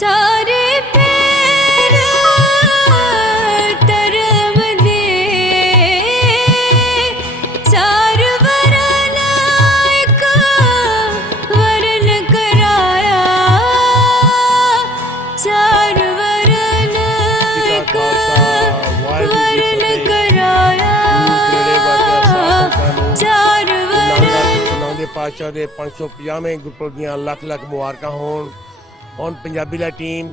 सारे पैर तरम दे चार वरन एक वरन कराया चार वरन एक वरन कराया चार वरन पातशाह के 550वें गुरपुरब दियां लख लख मुबारकां होण। ਹੁਣ ਪੰਜਾਬੀ ਦਾ ਟੀਮ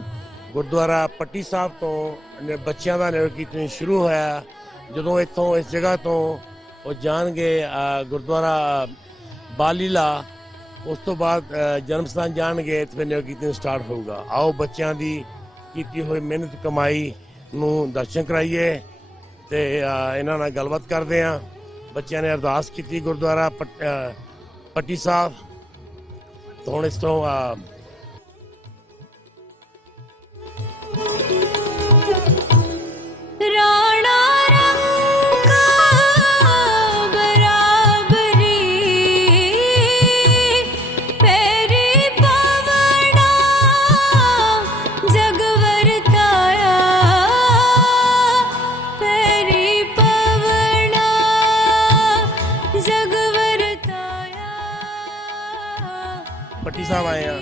ਗੁਰਦੁਆਰਾ ਪੱਟੀ ਸਾਹਿਬ ਤੋਂ ਬੱਚਿਆਂ ਦਾ ਨਗਰ ਕੀਰਤਨ ਸ਼ੁਰੂ ਹੋਇਆ। ਜਦੋਂ ਇੱਥੋਂ ਇਸ ਜਗ੍ਹਾ ਤੋਂ ਉਹ ਜਾਣਗੇ ਗੁਰਦੁਆਰਾ ਬਾਲੀਲਾ, ਉਸ ਤੋਂ ਬਾਅਦ ਜਨਮ ਸਥਾਨ ਜਾਣਗੇ ਤੇ ਫਿਰ ਨਗਰ ਕੀਰਤਨ ਸਟਾਰਟ ਹੋਊਗਾ। ਆਓ ਬੱਚਿਆਂ ਦੀ ਕੀਤੀ ਹੋਈ ਮਿਹਨਤ ਕਮਾਈ ਨੂੰ ਦਰਸ਼ਨ ਕਰਾਈਏ ਤੇ ਇਹਨਾਂ ਨਾਲ ਗੱਲਬਾਤ ਕਰਦੇ ਹਾਂ। ਬੱਚਿਆਂ ਨੇ ਅਰਦਾਸ ਕੀਤੀ ਗੁਰਦੁਆਰਾ ਪੱਟੀ ਸਾਹਿਬ ਤੋਂ। ਹੁਣ ਇਸ ਤੋਂ पट्टी साहब आए हैं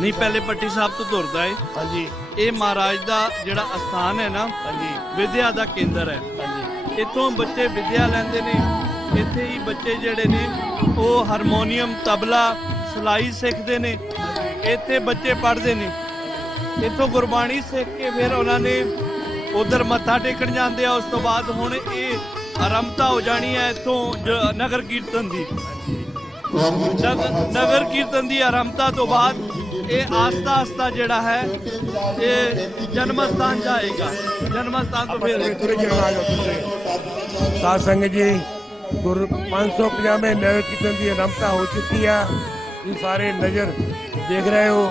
नहीं, पहले पट्टी साहब तो तुरदा है। हाँ जी, ये महाराज दा जिहड़ा अस्थान है ना, हाँ जी, विद्या दा केंद्र है। हाँ जी, इत्थों बच्चे विद्या लैंदे ने। इत्थे ही बच्चे जिहड़े ने वो हारमोनीयम तबला सिलाई सीखते ने। इत्थे बच्चे पढ़ते ने। इत्थों गुरबाणी सीख के फिर उन्होंने उधर मत्था टेकण जाते हैं। उस तो बाद हुण ये आरंभता हो जानी है इत्थों नगर कीर्तन की। नगर कीर्तन की आरंभता तो बाद ये आस्ता आस्ता जड़ा है ये जन्म स्थान जाएगा। जन्म स्थान तो फिर साध संगत जी गुरु 550वें नगर कीर्तन की आरंभता हो चुकी है। ये सारे नज़र देख रहे हो,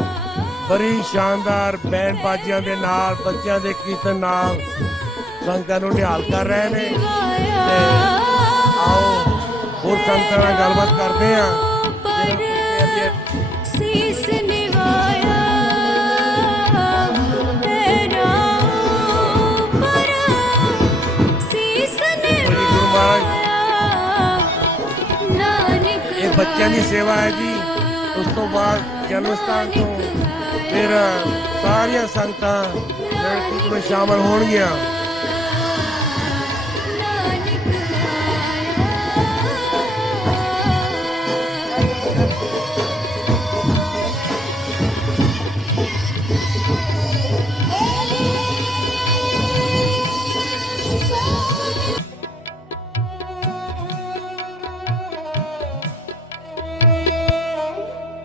बड़ी शानदार बैंड बाजियां दे नाल बच्चों के कीर्तन नाल संगतां नूं निहाल कर रहे हैं। आओ होर संगतां नाल गलबात करते हैं। शीस निवाया तेरा पर शीस निवाया नानक ये बच्चों की सेवा है जी। उस तो बाद जन्म स्थान तो फिर सारिया संगतां नगर कीर्तन में शामिल होणगियां।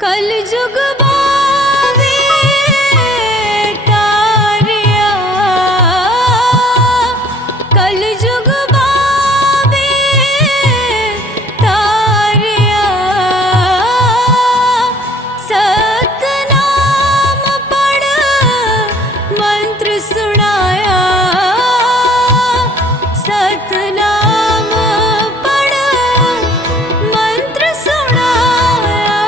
कल जुग बावे तारिया कल जुग बावे तारिया सतनाम पढ़ मंत्र सुनाया सतनाम पढ़ मंत्र सुनाया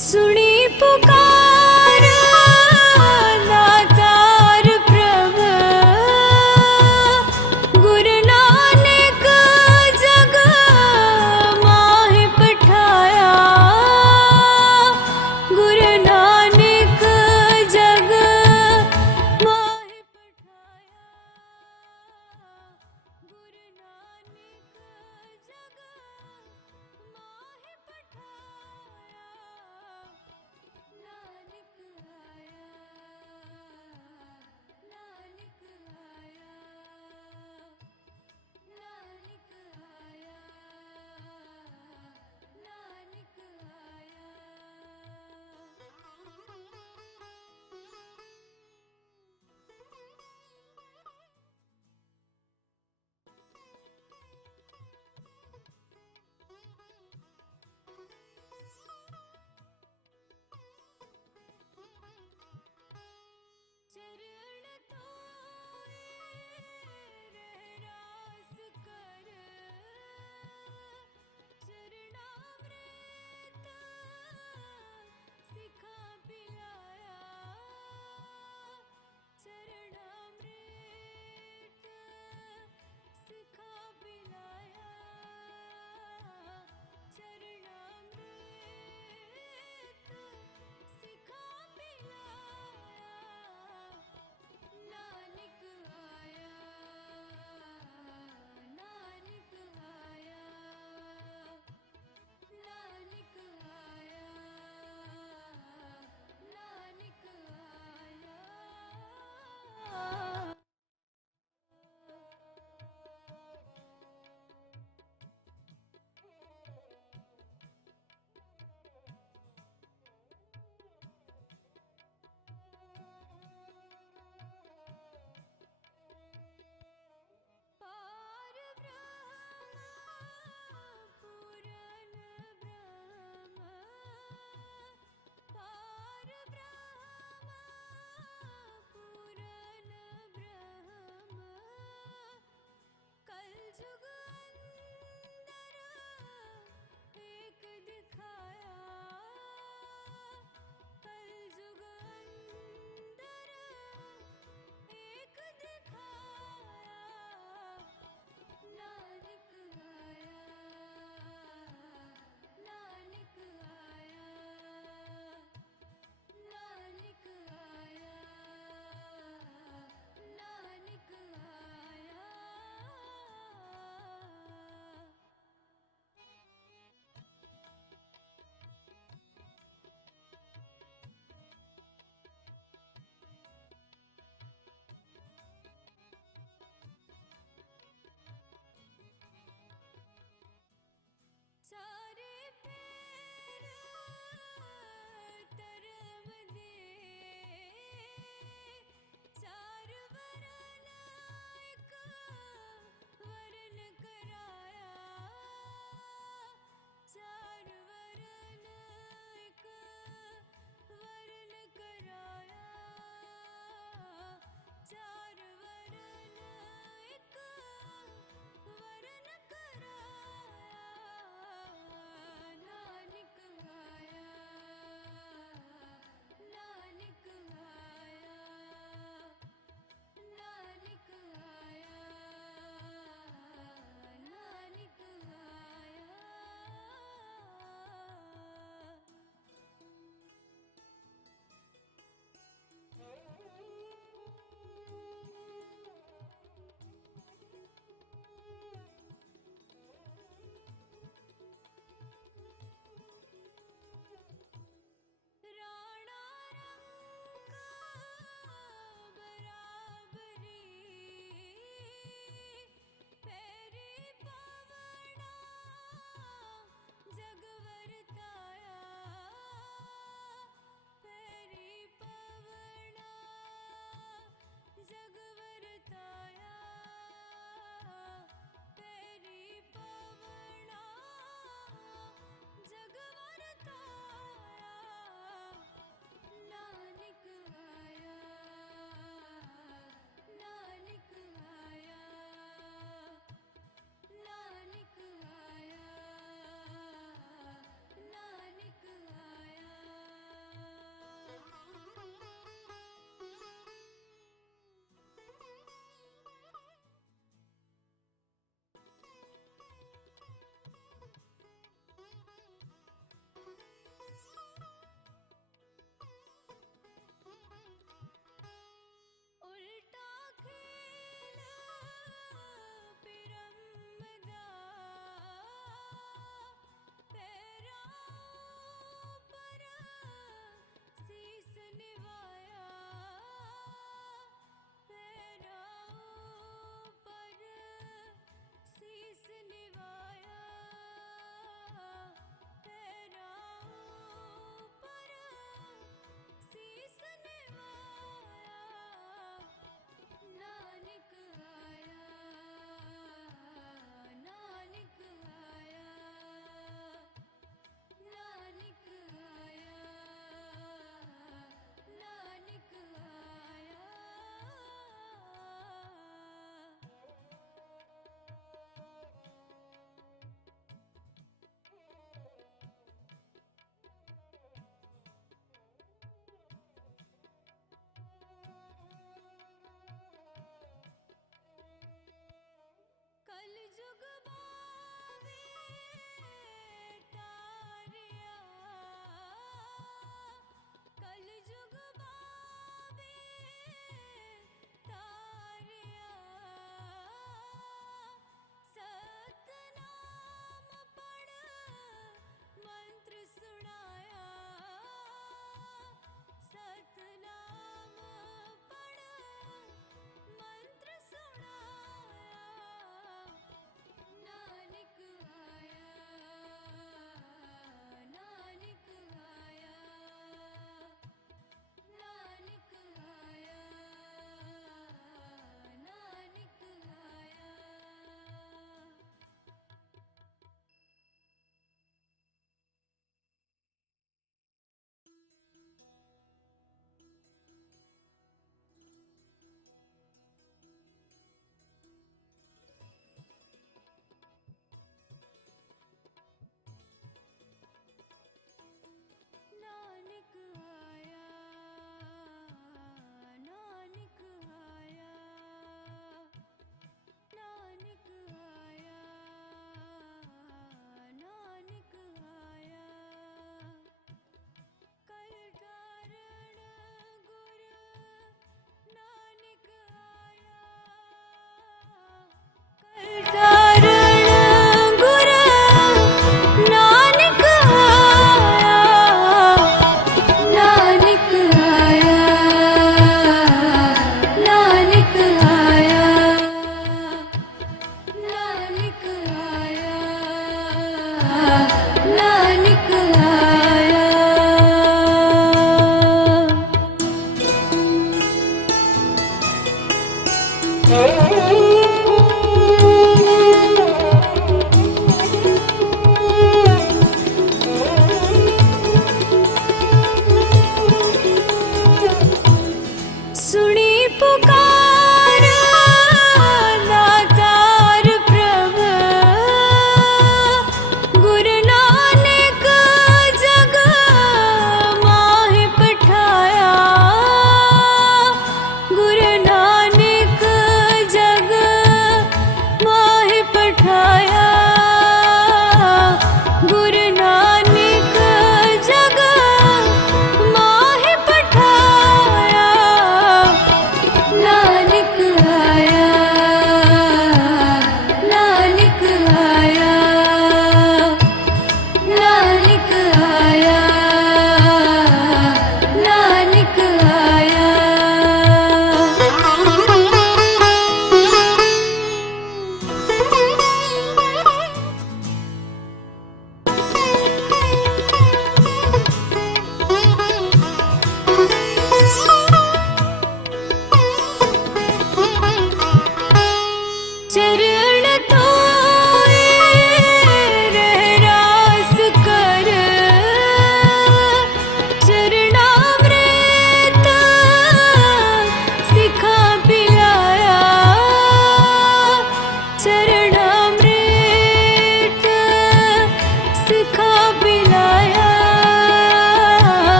सुनी पुकार दातार प्रभ गुरु नानक जग माहि पठाया गुरु नानक जग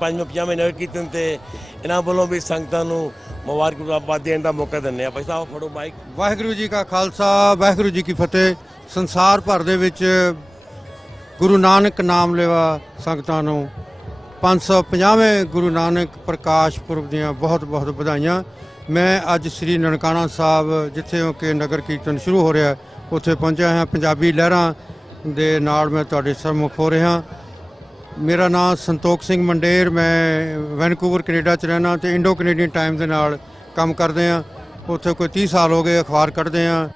ਪੰਜਵੇਂ 50ਵੇਂ ਨਗਰ ਕੀਰਤਨ ਤੇ ਇਹਨਾਂ ਵੱਲੋਂ ਵੀ ਸੰਗਤਾਂ ਨੂੰ ਮੁਬਾਰਕਬਾਦ ਦੇਣ ਦਾ ਮੌਕਾ ਦਿੰਦੇ ਆ। ਭਾਈ ਸਾਹਿਬ ਫੜੋ ਮਾਈਕ। ਵਾਹਿਗੁਰੂ ਜੀ ਕਾ ਖਾਲਸਾ ਵਾਹਿਗੁਰੂ ਜੀ ਕੀ ਫਤਿਹ। ਸੰਸਾਰ ਭਰ ਦੇ ਵਿੱਚ ਗੁਰੂ ਨਾਨਕ ਨਾਮ ਲੈਵਾ ਸੰਗਤਾਂ ਨੂੰ 550ਵੇਂ ਗੁਰੂ ਨਾਨਕ ਪ੍ਰਕਾਸ਼ ਪੁਰਬ ਦੀਆਂ ਬਹੁਤ ਬਹੁਤ ਵਧਾਈਆਂ। ਮੈਂ ਅੱਜ ਸ੍ਰੀ ਨਨਕਾਣਾ ਸਾਹਿਬ ਜਿੱਥੇ ਕਿ ਨਗਰ ਕੀਰਤਨ ਸ਼ੁਰੂ ਹੋ ਰਿਹਾ ਉੱਥੇ ਪਹੁੰਚਿਆ ਹਾਂ। ਪੰਜਾਬੀ ਲਹਿਰਾਂ ਦੇ ਨਾਲ ਮੈਂ ਤੁਹਾਡੇ ਸਨਮੁਖ ਹੋ ਰਿਹਾ। ਮੇਰਾ ਨਾਮ ਸੰਤੋਖ ਸਿੰਘ ਮੰਡੇਰ, ਮੈਂ ਵੈਨਕੂਵਰ ਕੈਨੇਡਾ 'ਚ ਰਹਿਣਾ ਤੇ ਇੰਡੋ ਕੈਨੇਡੀਅਨ ਟਾਈਮ ਦੇ ਨਾਲ ਕੰਮ ਕਰਦੇ ਹਾਂ। ਉੱਥੇ ਕੋਈ 30 ਸਾਲ ਹੋ ਗਏ ਅਖਬਾਰ ਕੱਢਦੇ ਹਾਂ।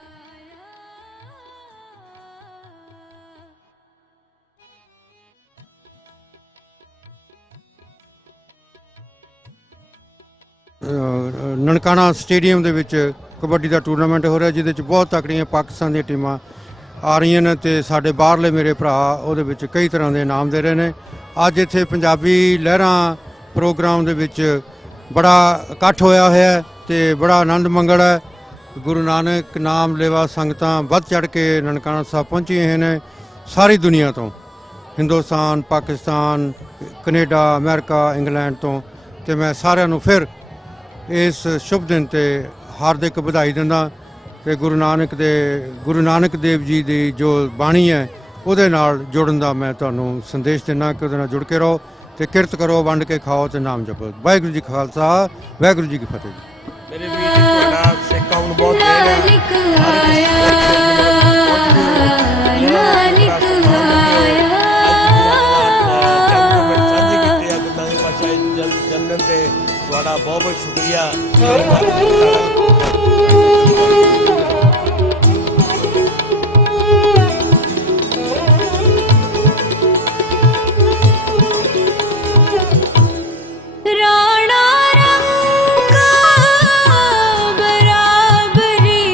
ਨਨਕਾਣਾ ਸਟੇਡੀਅਮ ਦੇ ਵਿੱਚ ਕਬੱਡੀ ਦਾ ਟੂਰਨਾਮੈਂਟ ਹੋ ਰਿਹਾ ਜਿਹਦੇ 'ਚ ਬਹੁਤ ਤਕੜੀਆਂ ਪਾਕਿਸਤਾਨ ਦੀਆਂ ਟੀਮਾਂ ਆ ਰਹੀਆਂ ਨੇ ਤੇ ਸਾਡੇ ਬਾਹਰਲੇ ਮੇਰੇ ਭਰਾ ਉਹਦੇ ਵਿੱਚ ਕਈ ਤਰ੍ਹਾਂ ਦੇ ਇਨਾਮ ਦੇ ਰਹੇ ਨੇ। ਅੱਜ ਇੱਥੇ ਪੰਜਾਬੀ ਲਹਿਰਾਂ ਪ੍ਰੋਗਰਾਮ ਦੇ ਵਿੱਚ ਬੜਾ ਇਕੱਠ ਹੋਇਆ ਹੋਇਆ ਤੇ ਬੜਾ ਆਨੰਦ ਮੰਗਲ ਹੈ। ਗੁਰੂ ਨਾਨਕ ਨਾਮ ਲੈਵਾ ਸੰਗਤਾਂ ਵੱਧ ਚੜ੍ਹ ਕੇ ਨਨਕਾਣਾ ਸਾਹਿਬ ਪਹੁੰਚੀਆਂ ਨੇ ਸਾਰੀ ਦੁਨੀਆ ਤੋਂ, ਹਿੰਦੁਸਤਾਨ, ਪਾਕਿਸਤਾਨ, ਕੈਨੇਡਾ, ਅਮਰੀਕਾ, ਇੰਗਲੈਂਡ ਤੋਂ। ਤੇ ਮੈਂ ਸਾਰਿਆਂ ਨੂੰ ਫਿਰ ਇਸ ਸ਼ੁਭ ਦਿਨ ਤੇ ਹਾਰਦਿਕ ਵਧਾਈ ਦਿੰਦਾ ਤੇ ਗੁਰੂ ਨਾਨਕ ਦੇਵ ਜੀ ਦੀ ਜੋ ਬਾਣੀ ਹੈ ਉਹਦੇ ਨਾਲ ਜੁੜਨ ਦਾ ਮੈਂ ਤੁਹਾਨੂੰ ਸੰਦੇਸ਼ ਦਿੰਦਾ ਕਿ ਉਹਦੇ ਨਾਲ ਜੁੜ ਕੇ ਰਹੋ ਤੇ ਕਿਰਤ ਕਰੋ, ਵੰਡ ਕੇ ਖਾਓ ਤੇ ਨਾਮ ਜਪੋ। ਵਾਹਿਗੁਰੂ ਜੀ ਕਾ ਖਾਲਸਾ ਵਾਹਿਗੁਰੂ ਜੀ ਕੀ ਫਤਿਹ। ਮੇਰੇ ਵੀਰ ਜੀ ਤੁਹਾਡਾ ਸਿੱਖਾਂ ਨੂੰ ਬਹੁਤ ਦੇਣ ਨਾਨਕ ਆਇਆ, ਨਾਨਕ ਆਇਆ। ਸਾਂਝੇ ਕੀਤੇ ਆ ਗੁਰੂ ਨਾਨਕ ਪਾਤਸ਼ਾਹ ਦੇ ਜਨਮ ਦਿਨ ਤੇ ਤੁਹਾਡਾ ਬਹੁਤ ਬਹੁਤ ਸ਼ੁਕਰੀਆ। ਰਾਣਾ ਰੰਗ ਬਰਾਬਰੀ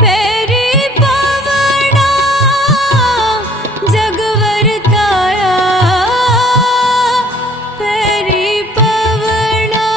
ਫੇਰੀ ਪਵਣਾ ਜਗ ਵਰਤਾਇਆ, ਫੇਰੀ ਪਵਣਾ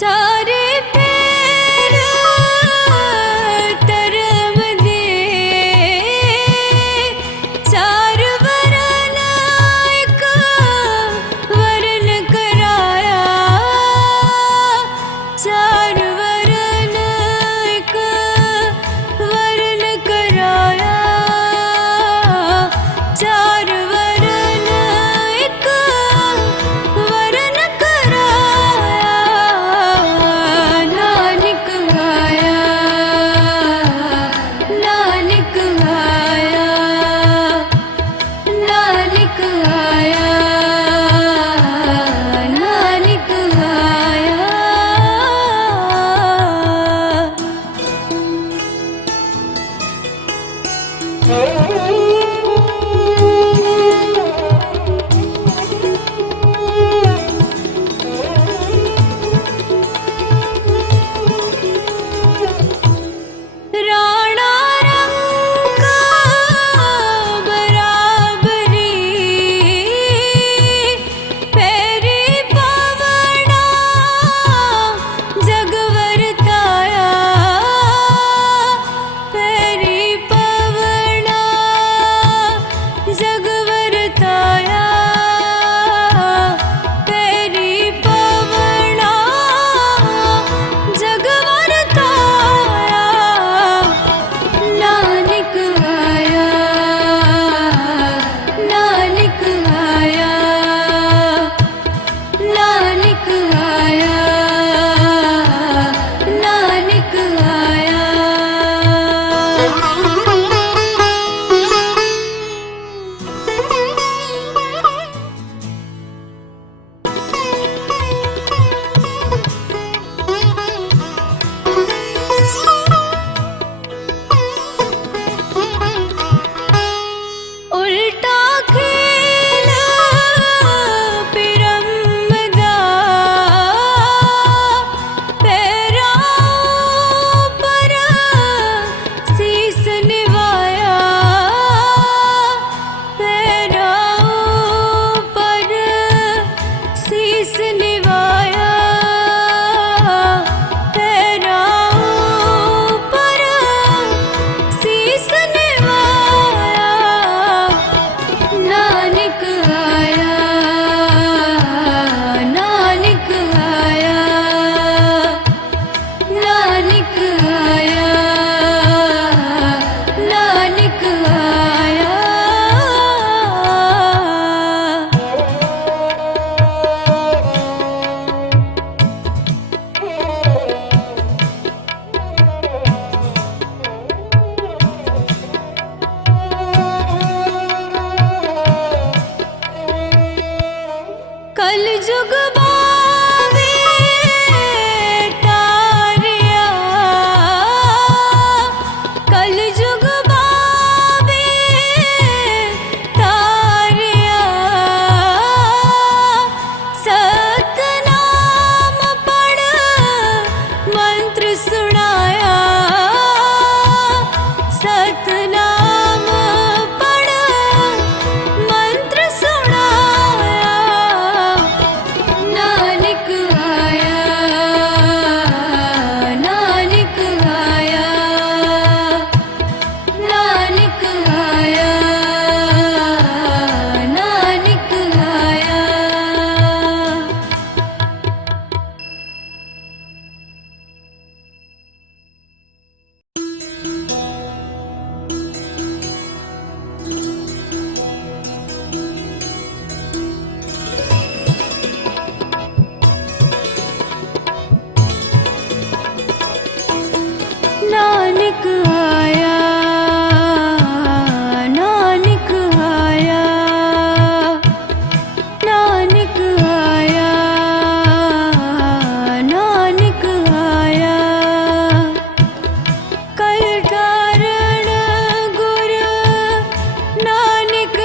सारे पैर तरम दे चार वरन एक वरन कराया चार वरन एक वरन कराया चार वरन एक वरन कराया नानक आया नानक आया नानक आया नानक आया राणा रंग बराबरी पैरी पवना जगवरताया पैरी पवना जगवरताया पैरी पवना जगवरताया नानक आया नानक आया नानक आया नानक आया उल्टा खेल पिरमदा पैरां पर शीस निवाया पैरां पर शीस निवाया पैरां पर शीस निवाया नानक आया नानक आया नानक आया नानक आया कल जुग बावे तारिया कल जुग बावे तारिया सतनाम पढ़ मंत्र सुनाया सतनाम पढ़ मंत्र सुनाया नानक आया नानक आया नानक आया नानक आया नानक आया नानक आया नानक आया नानक आया कल कारण गुर नानक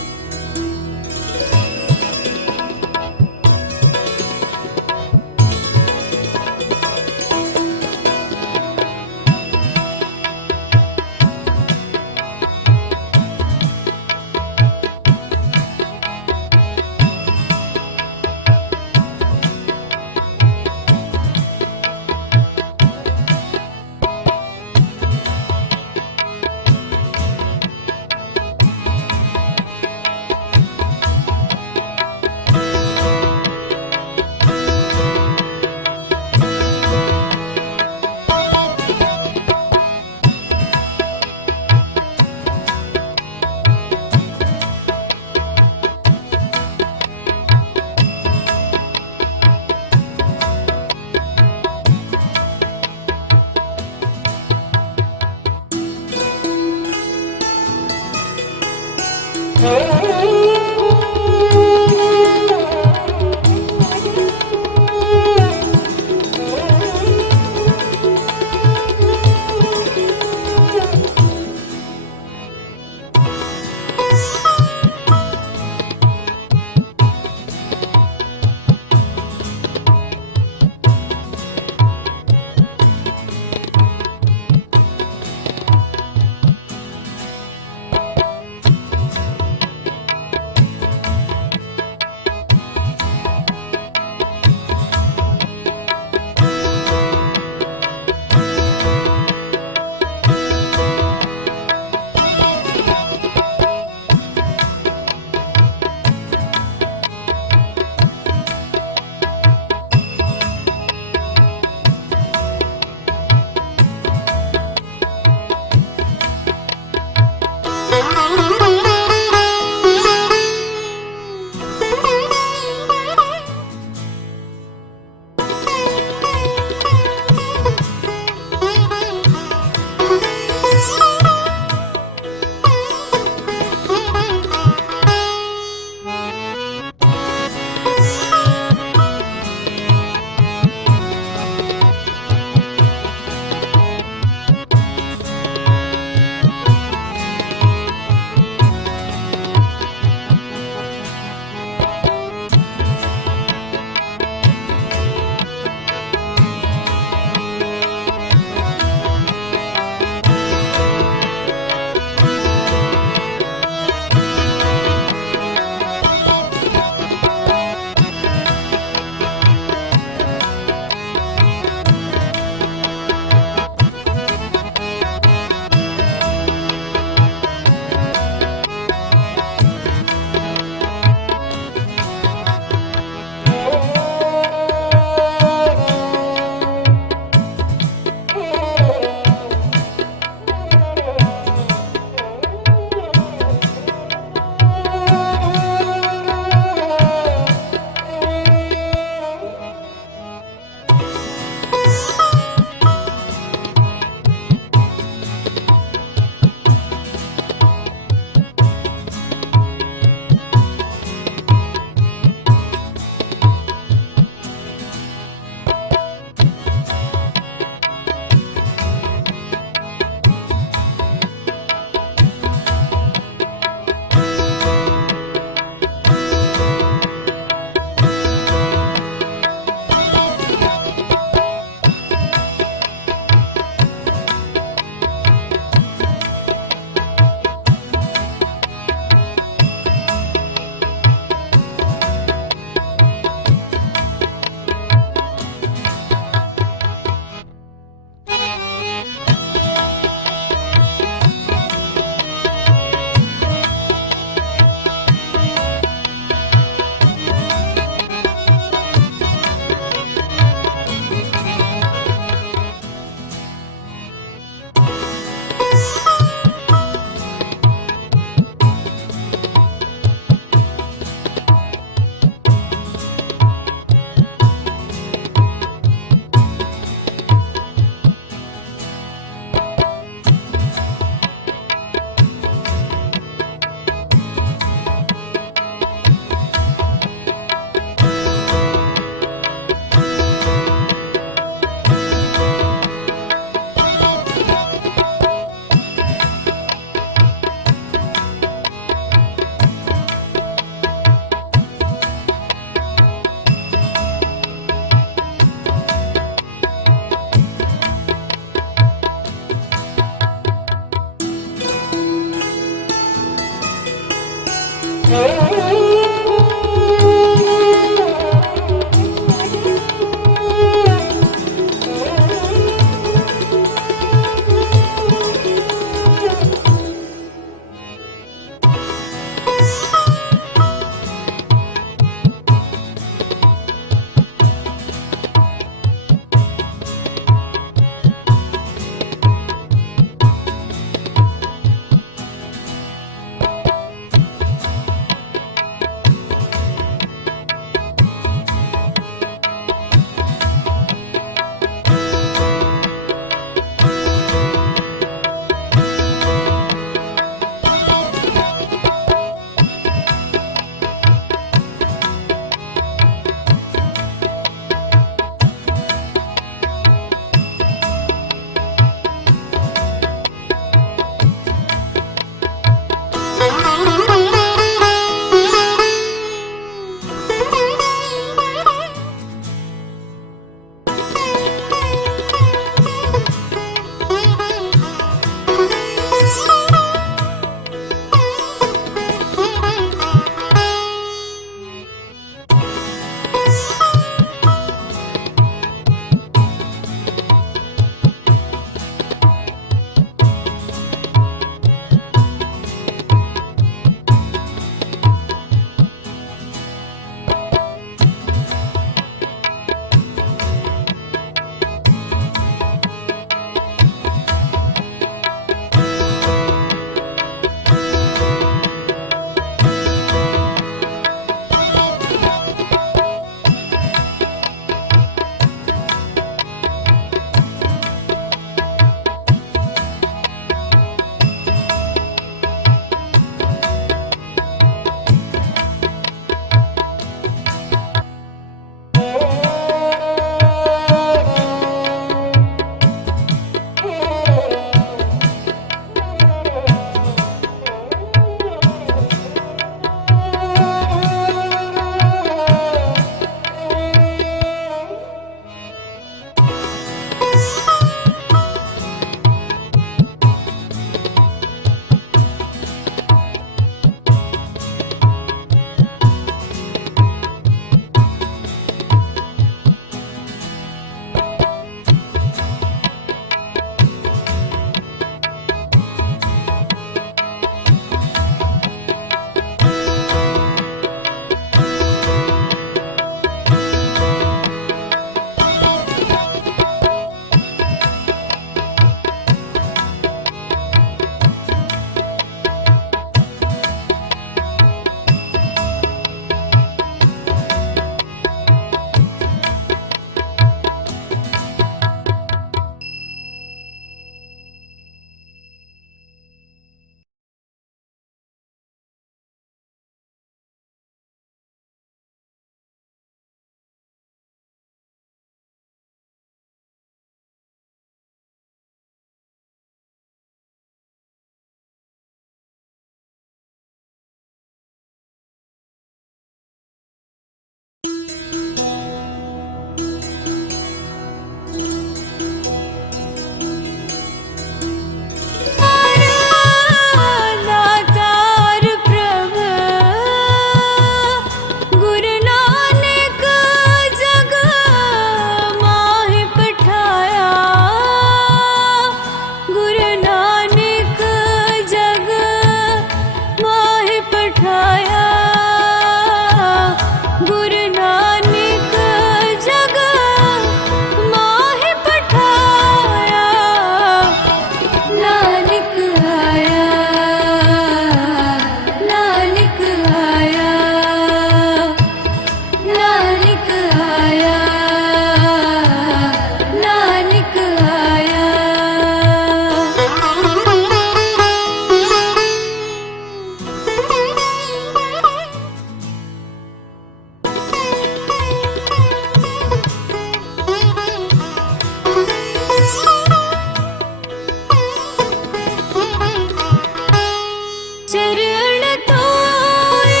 चरण तोए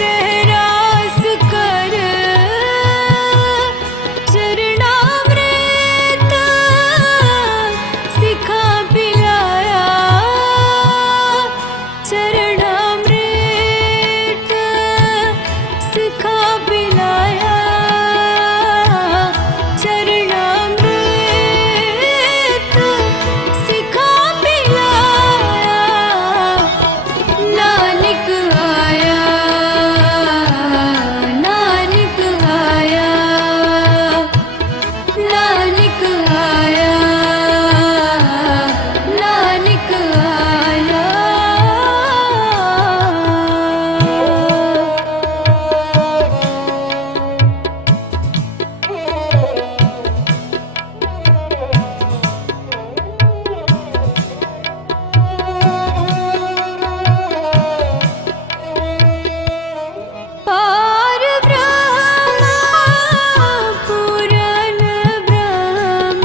रहरास कर, चरणामृत सिखा पिलाया, चरणामृत सिखा पिलाया, चरणामृत सिखा पिलाया। नानक आया, नानक आया, नानक आया, नानक आया। पार ब्रह्म पूरन ब्रह्म,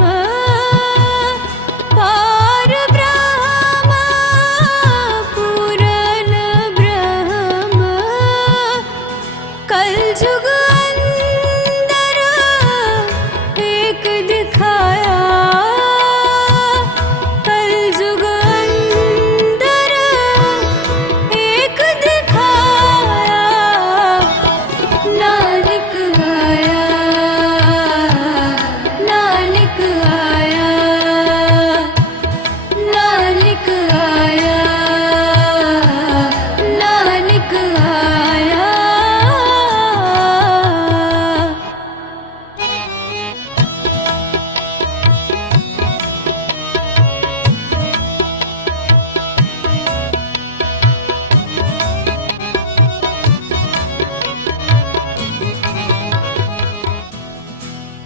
पार ब्रह्म पूरन ब्रह्म, कलयुग अंदर एक दिखाया, कलयुग अंदर एक दिखाया। नानक आया, नानक आया, नानक आया, नानक आया।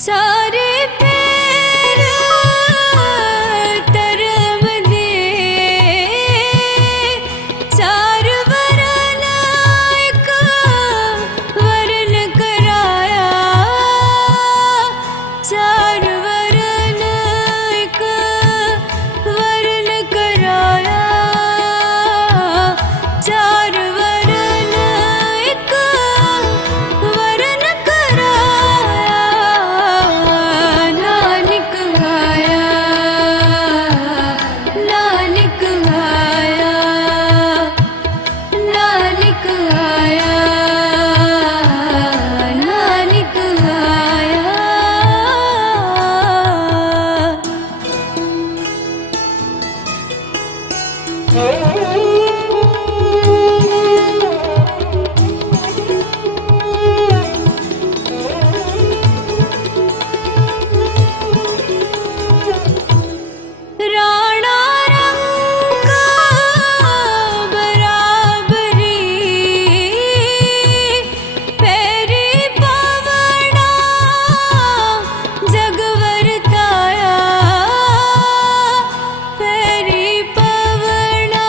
चारे पैर तरम दे, चार वरन एक वरन कराया, चार वरन एक वरन कराया, चार वरन एक वरन कराया। नानक आया, नानक आया, नानक आया, नानक आया। राणा रंग बराबरी, पैरी पवना जग वरताया, पैरी पवना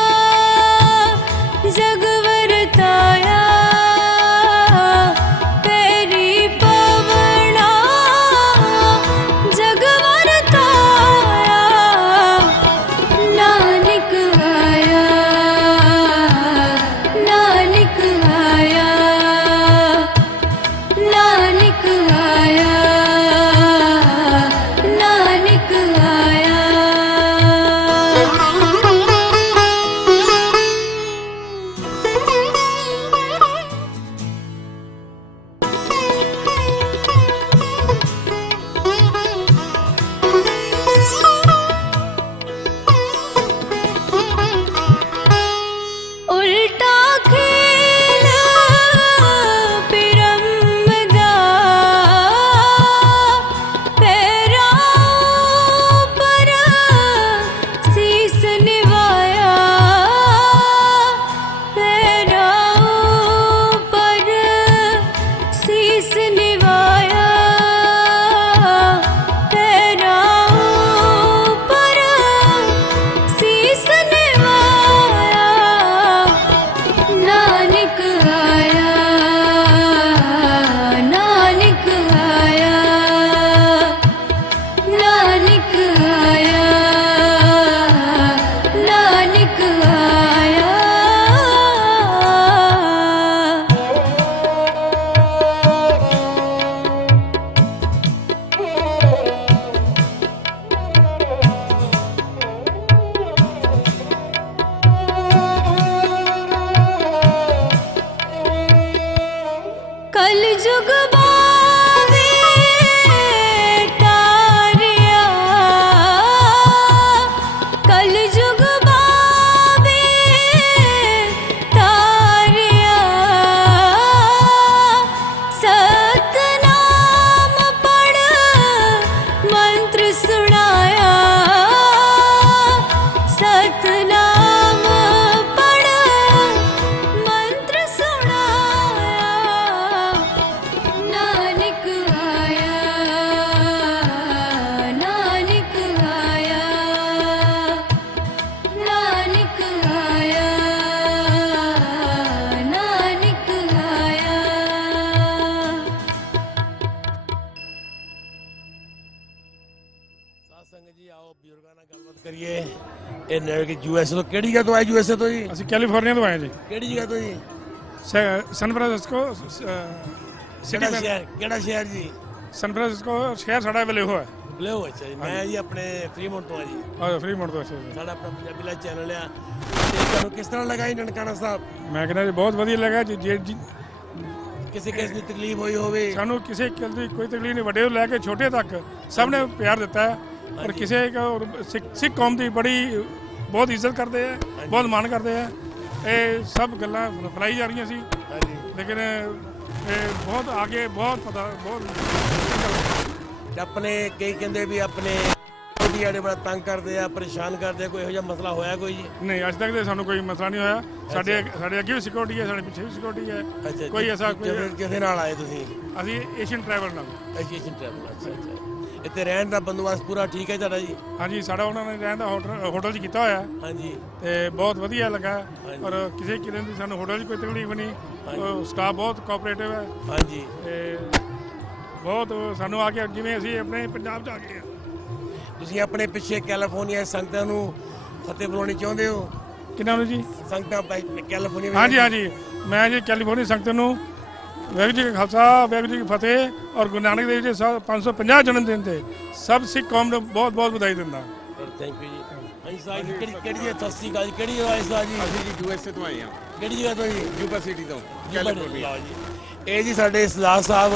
ਇਹ ਨੇ ਕਿ ਯੂਐਸਏ ਤੋਂ ਕਿਹੜੀ ਜਗ੍ਹਾ ਤੋਂ ਆਏ ਯੂਐਸਏ ਤੋਂ ਜੀ ਅਸੀਂ ਕੈਲੀਫੋਰਨੀਆ ਤੋਂ ਆਏ ਜੀ ਕਿਹੜੀ ਜਗ੍ਹਾ ਤੋਂ ਜੀ ਸੈਨ ਫਰਾਂਸਿਸਕੋ ਕਿਹੜਾ ਸ਼ਹਿਰ ਜੀ ਸੈਨ ਫਰਾਂਸਿਸਕੋ ਸ਼ਹਿਰ ਸਾਡਾ ਵਲੇਹੋ ਹੈ ਬਲੇਓ ਅੱਛਾ ਜੀ ਮੈਂ ਜੀ ਆਪਣੇ ਫਰੀਮੌਂਟ ਤੋਂ ਆ ਜੀ ਫਰੀਮੌਂਟ ਤੋਂ ਅੱਛਾ ਜੀ ਸਾਡਾ ਆਪਣਾ ਪੰਜਾਬੀ ਲਾਈਵ ਚੈਨਲ ਆ ਤੇ ਤੁਹਾਨੂੰ ਕਿਸ ਤਰ੍ਹਾਂ ਲੱਗਾ ਜੀ ਨਨਕਾਣਾ ਸਾਹਿਬ ਮੈਂ ਕਹਿੰਦਾ ਜੀ ਬਹੁਤ ਵਧੀਆ ਲੱਗਾ ਜੀ ਜੇ ਕਿਸੇ ਦੀ ਤਕਲੀਫ ਹੋਈ ਹੋਵੇ ਸਾਨੂੰ ਕਿਸੇ ਗੱਲ ਦੀ ਕੋਈ ਤਕਲੀਫ ਨਹੀਂ ਵੱਡੇ ਤੋਂ ਲੈ ਕੇ ਛੋਟੇ ਤੱਕ ਸਭ ਨੇ ਪਿਆਰ ਦਿੱਤਾ ਹੈ ਔਰ ਕਿਸੇ ਸਿੱਖ ਕੌਮ ਦੀ ਬੜੀ ਬਹੁਤ ਇੱਜ਼ਤ ਕਰਦੇ ਆ ਬਹੁਤ ਮਾਣ ਕਰਦੇ ਆ ਇਹ ਸਭ ਗੱਲਾਂ ਫੈਲਾਈ ਜਾ ਰਹੀਆਂ ਸੀ ਲੇਕਿਨ ਇਹ ਬਹੁਤ ਅੱਗੇ ਬਹੁਤ ਪਤਾ ਬਹੁਤ ਤੇ ਆਪਣੇ ਕਈ ਕਹਿੰਦੇ ਵੀ ਆਪਣੇ ਜਿਹੜੇ ਬੜਾ ਤੰਗ ਕਰਦੇ ਆ ਪਰੇਸ਼ਾਨ ਕਰਦੇ ਆ ਕੋਈ ਇਹੋ ਜਿਹਾ ਮਸਲਾ ਹੋਇਆ ਕੋਈ ਜੀ ਨਹੀਂ ਅੱਜ ਤੱਕ ਤੇ ਸਾਨੂੰ ਕੋਈ ਮਸਲਾ ਨਹੀਂ ਹੋਇਆ ਸਾਡੇ ਅੱਗੇ ਵੀ ਸਿਕਿਉਰਿਟੀ ਹੈ ਸਾਡੇ ਪਿੱਛੇ ਵੀ ਸਿਕਿਉਰਿਟੀ ਹੈ ਕੋਈ ਐਸਾ ਕੋਈ ਕਿਸੇ ਨਾਲ ਆਏ ਤੁਸੀਂ ਅਸੀਂ ਏਸ਼ੀਅਨ ਟਰੈਵਲ ਨਾਲ ਐਜੂਕੇਸ਼ਨ ਟਰੈਵਲ ਅੱਛਾ ਇੱਥੇ ਰਹਿਣ ਦਾ ਬੰਦੋਬਸਤ ਪੂਰਾ ਠੀਕ ਹੈ ਤੁਹਾਡਾ ਜੀ ਹਾਂਜੀ ਸਾਡਾ ਉਹਨਾਂ ਨੇ ਰਹਿਣ ਦਾ ਹੋਟਲ 'ਚ ਕੀਤਾ ਹੋਇਆ ਹਾਂਜੀ ਤੇ ਬਹੁਤ ਵਧੀਆ ਲੱਗਾ ਔਰ ਕਿਸੇ ਕਿਰਨ ਦੀ ਸਾਨੂੰ ਹੋਟਲ 'ਚ ਕੋਈ ਤਕਲੀਫ ਨਹੀਂ ਸਟਾਫ ਬਹੁਤ ਕੋਆਪਰੇਟਿਵ ਹੈ ਹਾਂਜੀ ਤੇ ਬਹੁਤ ਸਾਨੂੰ ਆ ਕੇ ਜਿਵੇਂ ਅਸੀਂ ਆਪਣੇ ਪੰਜਾਬ 'ਚ ਆ ਗਏ ਹਾਂ ਤੁਸੀਂ ਆਪਣੇ ਪਿੱਛੇ ਕੈਲੀਫੋਰਨੀਆ ਸੰਗਤਾਂ ਨੂੰ ਫਤਿਹ ਬੁਲਾਉਣੀ ਚਾਹੁੰਦੇ ਹੋ ਕਿਹਨਾਂ ਨੂੰ ਜੀ ਸੰਗਤਾਂ ਕੈਲੀਫੋਰਨੀਆ ਹਾਂਜੀ ਮੈਂ ਜੀ ਕੈਲੀਫੋਰਨੀਆ ਸੰਗਤ ਨੂੰ ਵਾਹਿਗੁਰੂ ਜੀ ਕਾ ਖਾਲਸਾ ਵਾਹਿਗੁਰੂ ਜੀ ਕੀ ਫਤਿਹ ਔਰ ਗੁਰੂ ਨਾਨਕ ਦੇਵ ਜੀ 550 ਜਨਮ ਦਿਨ ਤੇ ਸਭ ਸਿੱਖ ਕੌਮ ਨੂੰ ਬਹੁਤ ਬਹੁਤ ਵਧਾਈ ਦਿੰਦਾ ਥੈਂਕ ਯੂ ਜੀ ਹਾਂਜੀ ਸਾਹਿਬ ਕਿਹੜੀ ਜਗ੍ਹਾ ਤੋਂ ਸੀ ਗਾਜੀ ਕਿਹੜੀ ਆਏ ਸਾਹਿਬ ਜੀ ਅਸੀਂ ਜੀ ਯੂਐਸਏ ਤੋਂ ਆਏ ਹਾਂ ਕਿਹੜੀ ਜਗ੍ਹਾ ਤੋਂ ਜੀ ਯੂਬਾ ਸਿਟੀ ਤੋਂ ਕੈਲੀਫੋਰਨੀਆ ਇਹ ਜੀ ਸਾਡੇ ਸਲਾਹ ਸਾਹਿਬ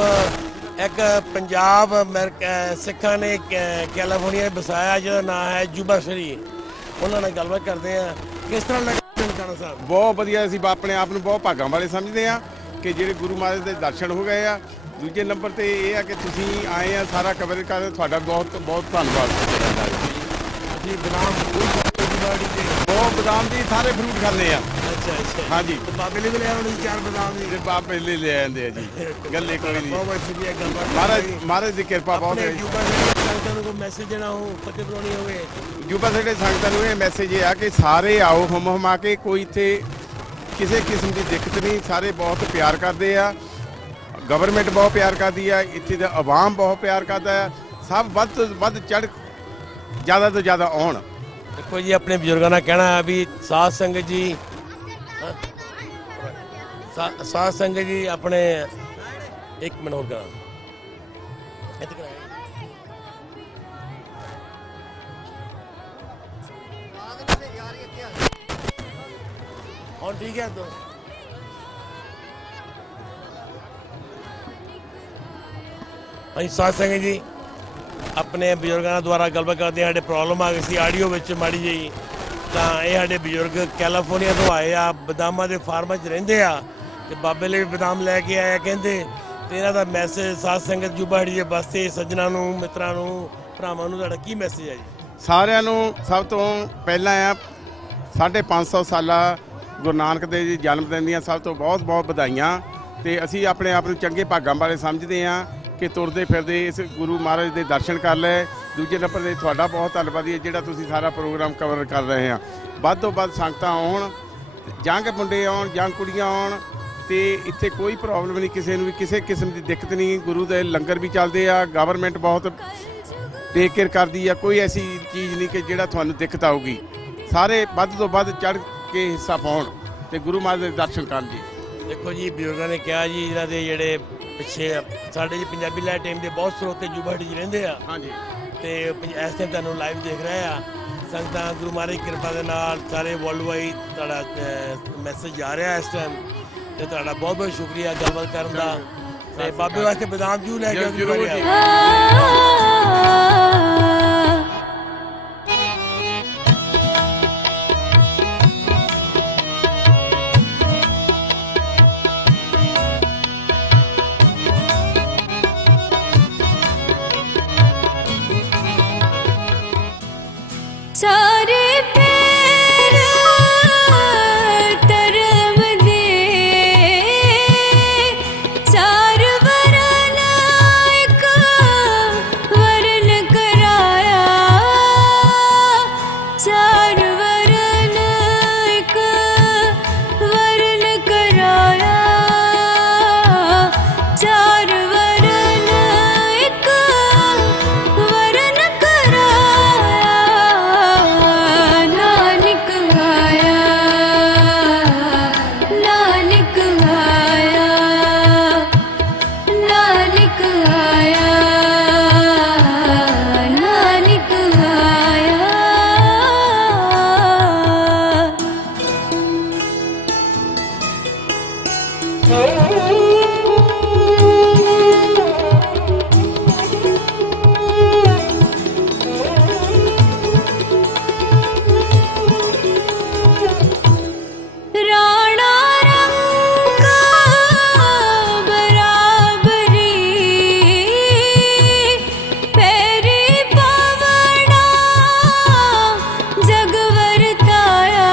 ਇੱਕ ਪੰਜਾਬ ਸਿੱਖਾਂ ਨੇ ਕੈਲੀਫੋਰਨੀਆ ਵਸਾਇਆ ਜਿਹਦਾ ਨਾਮ ਹੈ ਜੁਬਾ ਸ਼ਰੀ ਉਹਨਾਂ ਨਾਲ ਗੱਲਬਾਤ ਕਰਦੇ ਆ ਕਿਸ ਤਰ੍ਹਾਂ ਲੱਗਾ ਨਨਕਾਣਾ ਸਾਹਿਬ ਬਹੁਤ ਵਧੀਆ ਅਸੀਂ ਆਪਣੇ ਆਪ ਨੂੰ ਬਹੁਤ ਭਾਗਾਂ ਵਾਲੇ ਸਮਝਦੇ ਆ ਕਿ ਜਿਹੜੇ ਗੁਰੂ ਮਹਾਰਾਜ ਦੇ ਦਰਸ਼ਨ ਹੋ ਗਏ ਆ ਦੂਜੇ ਨੰਬਰ ਤੇ ਇਹ ਆ ਕਿ ਤੁਸੀਂ ਆਏ ਆ ਸਾਰਾ ਕਵਰ ਕਰ ਤੁਹਾਡਾ ਬਹੁਤ ਬਹੁਤ ਧੰਨਵਾਦ ਜੀ ਬਦਾਮ ਬਹੁਤ ਬਦਾਮ ਦੀ ਸਾਰੇ ਫਰੂਟ ਖਾਂਦੇ ਆ ਅੱਛਾ ਅੱਛਾ ਹਾਂਜੀ ਬਾਬੇ ਲਈ ਵੀ ਲੈ ਆਉਣੀ 4 ਬਦਾਮ ਦੀ ਤੇ ਬਾਬੇ ਲੈ ਆਉਂਦੇ ਆ ਜੀ ਗੱਲੇ ਕੋਈ ਨਹੀਂ ਬਹੁਤ ਵਧੀਆ ਗੱਲਬਾਤ ਮਹਾਰਾਜ ਦੀ ਕਿਰਪਾ ਬਹੁਤ ਹੈ ਯੂਬਾ ਦੇ ਸੰਗਤਾਂ ਨੂੰ ਕੋਈ ਮੈਸੇਜ ਦੇਣਾ ਹੋ ਫਤਿਹ ਬੁਲਾਉਣੀ ਹੋਵੇ ਯੂਬਾ ਦੇ ਸੰਗਤਾਂ ਨੂੰ ਇਹ ਮੈਸੇਜ ਇਹ ਆ ਕਿ ਸਾਰੇ ਆਓ ਹਮਾ ਕੇ ਕੋਈ ਇੱਥੇ ਕਿਸੇ ਕਿਸਮ ਦੀ ਦਿੱਕਤ ਨਹੀਂ ਸਾਰੇ ਬਹੁਤ ਪਿਆਰ ਕਰਦੇ ਆ ਗਵਰਨਮੈਂਟ ਬਹੁਤ ਪਿਆਰ ਕਰਦੀ ਆ ਇੱਥੇ ਦਾ ਆਵਾਮ ਬਹੁਤ ਪਿਆਰ ਕਰਦਾ ਆ ਸਭ ਵੱਧ ਤੋਂ ਵੱਧ ਚੜ੍ਹ ਜ਼ਿਆਦਾ ਤੋਂ ਜ਼ਿਆਦਾ ਆਉਣ ਦੇਖੋ ਜੀ ਆਪਣੇ ਬਜ਼ੁਰਗਾਂ ਦਾ ਕਹਿਣਾ ਹੈ ਵੀ ਸਾਧ ਸੰਗਤ ਜੀ ਸਾਧ ਸੰਗਤ ਜੀ ਆਪਣੇ ਇੱਕ ਮਿੰਟ ਹੋਰ ਕਰਾਂ ਇੱਥੇ ਕਰਾਇਆ ਹੁਣ ਠੀਕ ਹੈ ਤੋ ਹਾਂਜੀ ਸਾਧ ਸੰਗਤ ਜੀ ਆਪਣੇ ਬਜ਼ੁਰਗਾਂ ਦੁਆਰਾ ਗੱਲਬਾਤ ਕਰਦੇ ਸਾਡੇ ਪ੍ਰੋਬਲਮ ਆ ਗਈ ਸੀ ਆਡੀਓ ਵਿੱਚ ਮਾੜੀ ਜਿਹੀ ਤਾਂ ਇਹ ਸਾਡੇ ਬਜ਼ੁਰਗ ਕੈਲੀਫੋਰਨੀਆ ਤੋਂ ਆਏ ਆ ਬਦਾਮਾਂ ਦੇ ਫਾਰਮਾਂ 'ਚ ਰਹਿੰਦੇ ਆ ਤੇ ਬਾਬੇ ਲਈ ਬਦਾਮ ਲੈ ਕੇ ਆਇਆ ਕਹਿੰਦੇ ਤੇ ਇਹਨਾਂ ਦਾ ਮੈਸੇਜ ਸਾਧ ਸੰਗਤ ਜੁਬਾੜੀ ਦੇ ਵਾਸਤੇ ਸੱਜਣਾ ਨੂੰ ਮਿੱਤਰਾਂ ਨੂੰ ਭਰਾਵਾਂ ਨੂੰ ਤੁਹਾਡਾ ਕੀ ਮੈਸੇਜ ਹੈ ਜੀ ਸਾਰਿਆਂ ਨੂੰ ਸਭ ਤੋਂ ਪਹਿਲਾਂ ਆ 550 ਸਾਲਾ ਗੁਰੂ ਨਾਨਕ ਦੇਵ ਜੀ ਜਨਮ ਦਿਨ ਦੀਆਂ ਸਭ ਤੋਂ ਬਹੁਤ ਬਹੁਤ ਵਧਾਈਆਂ ਤੇ ਅਸੀਂ ਆਪਣੇ ਆਪ ਨੂੰ ਚੰਗੇ ਭਾਗਾਂ ਵਾਲੇ ਸਮਝਦੇ ਹਾਂ ਕਿ ਤੁਰਦੇ ਫਿਰਦੇ ਇਸ ਗੁਰੂ ਮਹਾਰਾਜ ਦੇ ਦਰਸ਼ਨ ਕਰ ਲਏ ਦੂਜੇ ਨੰਬਰ ਤੇ ਤੁਹਾਡਾ ਬਹੁਤ ਧੰਨਵਾਦ ਹੈ ਜਿਹੜਾ ਤੁਸੀਂ ਸਾਰਾ ਪ੍ਰੋਗਰਾਮ ਕਵਰ ਕਰ ਰਹੇ ਆ ਵੱਧ ਤੋਂ ਵੱਧ ਸੰਗਤਾਂ ਆਉਣ ਜੰਗ ਮੁੰਡੇ ਆਉਣ ਜੰਗ ਕੁੜੀਆਂ ਆਉਣ ਤੇ ਇੱਥੇ ਕੋਈ ਪ੍ਰੋਬਲਮ ਨਹੀਂ ਕਿਸੇ ਨੂੰ ਵੀ ਕਿਸੇ ਕਿਸਮ ਦੀ ਦਿੱਕਤ ਨਹੀਂ ਗੁਰੂ ਦੇ ਲੰਗਰ ਵੀ ਚੱਲਦੇ ਆ ਗਵਰਨਮੈਂਟ ਬਹੁਤ ਟੇਕ ਕੇਅਰ ਕਰਦੀ ਆ ਕੋਈ ਐਸੀ ਚੀਜ਼ ਨਹੀਂ ਕਿ ਜਿਹੜਾ ਤੁਹਾਨੂੰ ਦਿੱਕਤ ਆਊਗੀ ਸਾਰੇ ਵੱਧ ਤੋਂ ਵੱਧ ਚੜ੍ਹ ਕੇ ਹਿੱਸਾ ਪਾਉਣ ਤੇ ਗੁਰੂ ਮਹਾਰਾਜ ਦੇ ਦਰਸ਼ਨ ਕਰਨ ਜੀ ਦੇਖੋ ਜੀ ਬਜ਼ੁਰਗਾਂ ਨੇ ਕਿਹਾ ਜੀ ਇਹਨਾਂ ਦੇ ਜਿਹੜੇ ਪਿੱਛੇ ਸਾਡੇ ਜੀ ਪੰਜਾਬੀ ਲਾਈਵ ਟੀਮ ਦੇ ਬਹੁਤ ਸਰੋਤੇ ਜੁਬਾੜੀ 'ਚ ਰਹਿੰਦੇ ਆ ਹਾਂਜੀ ਤੇ ਇਸ ਟਾਈਮ ਤੁਹਾਨੂੰ ਲਾਈਵ ਦੇਖ ਰਹੇ ਆ ਸੰਗਤਾਂ ਗੁਰੂ ਮਹਾਰਾਜ ਦੀ ਕਿਰਪਾ ਦੇ ਨਾਲ ਸਾਰੇ ਵਰਲਡ ਵਾਈਡ ਤੁਹਾਡਾ ਮੈਸੇਜ ਜਾ ਰਿਹਾ ਇਸ ਟਾਈਮ ਤੇ ਤੁਹਾਡਾ ਬਹੁਤ ਬਹੁਤ ਸ਼ੁਕਰੀਆ ਗੱਲਬਾਤ ਕਰਨ ਦਾ ਤੇ ਬਾਬੇ ਵਾਸਤੇ ਬਦਾਮ ਜੂ ਲੈ ਕੇ ਜ਼ਰੂਰ ਜੀ। ਸਾਰੇ ਪੈਰ ਧਰਮ ਦੇ ਚਾਰ ਵਰਨ ਇੱਕ ਵਰਨ ਰਾਣਾ ਰੰਗ ਬਰਾਬਰੀ ਪੈਰੀ ਪਵਣਾ ਜਗ ਵਰਤਾਇਆ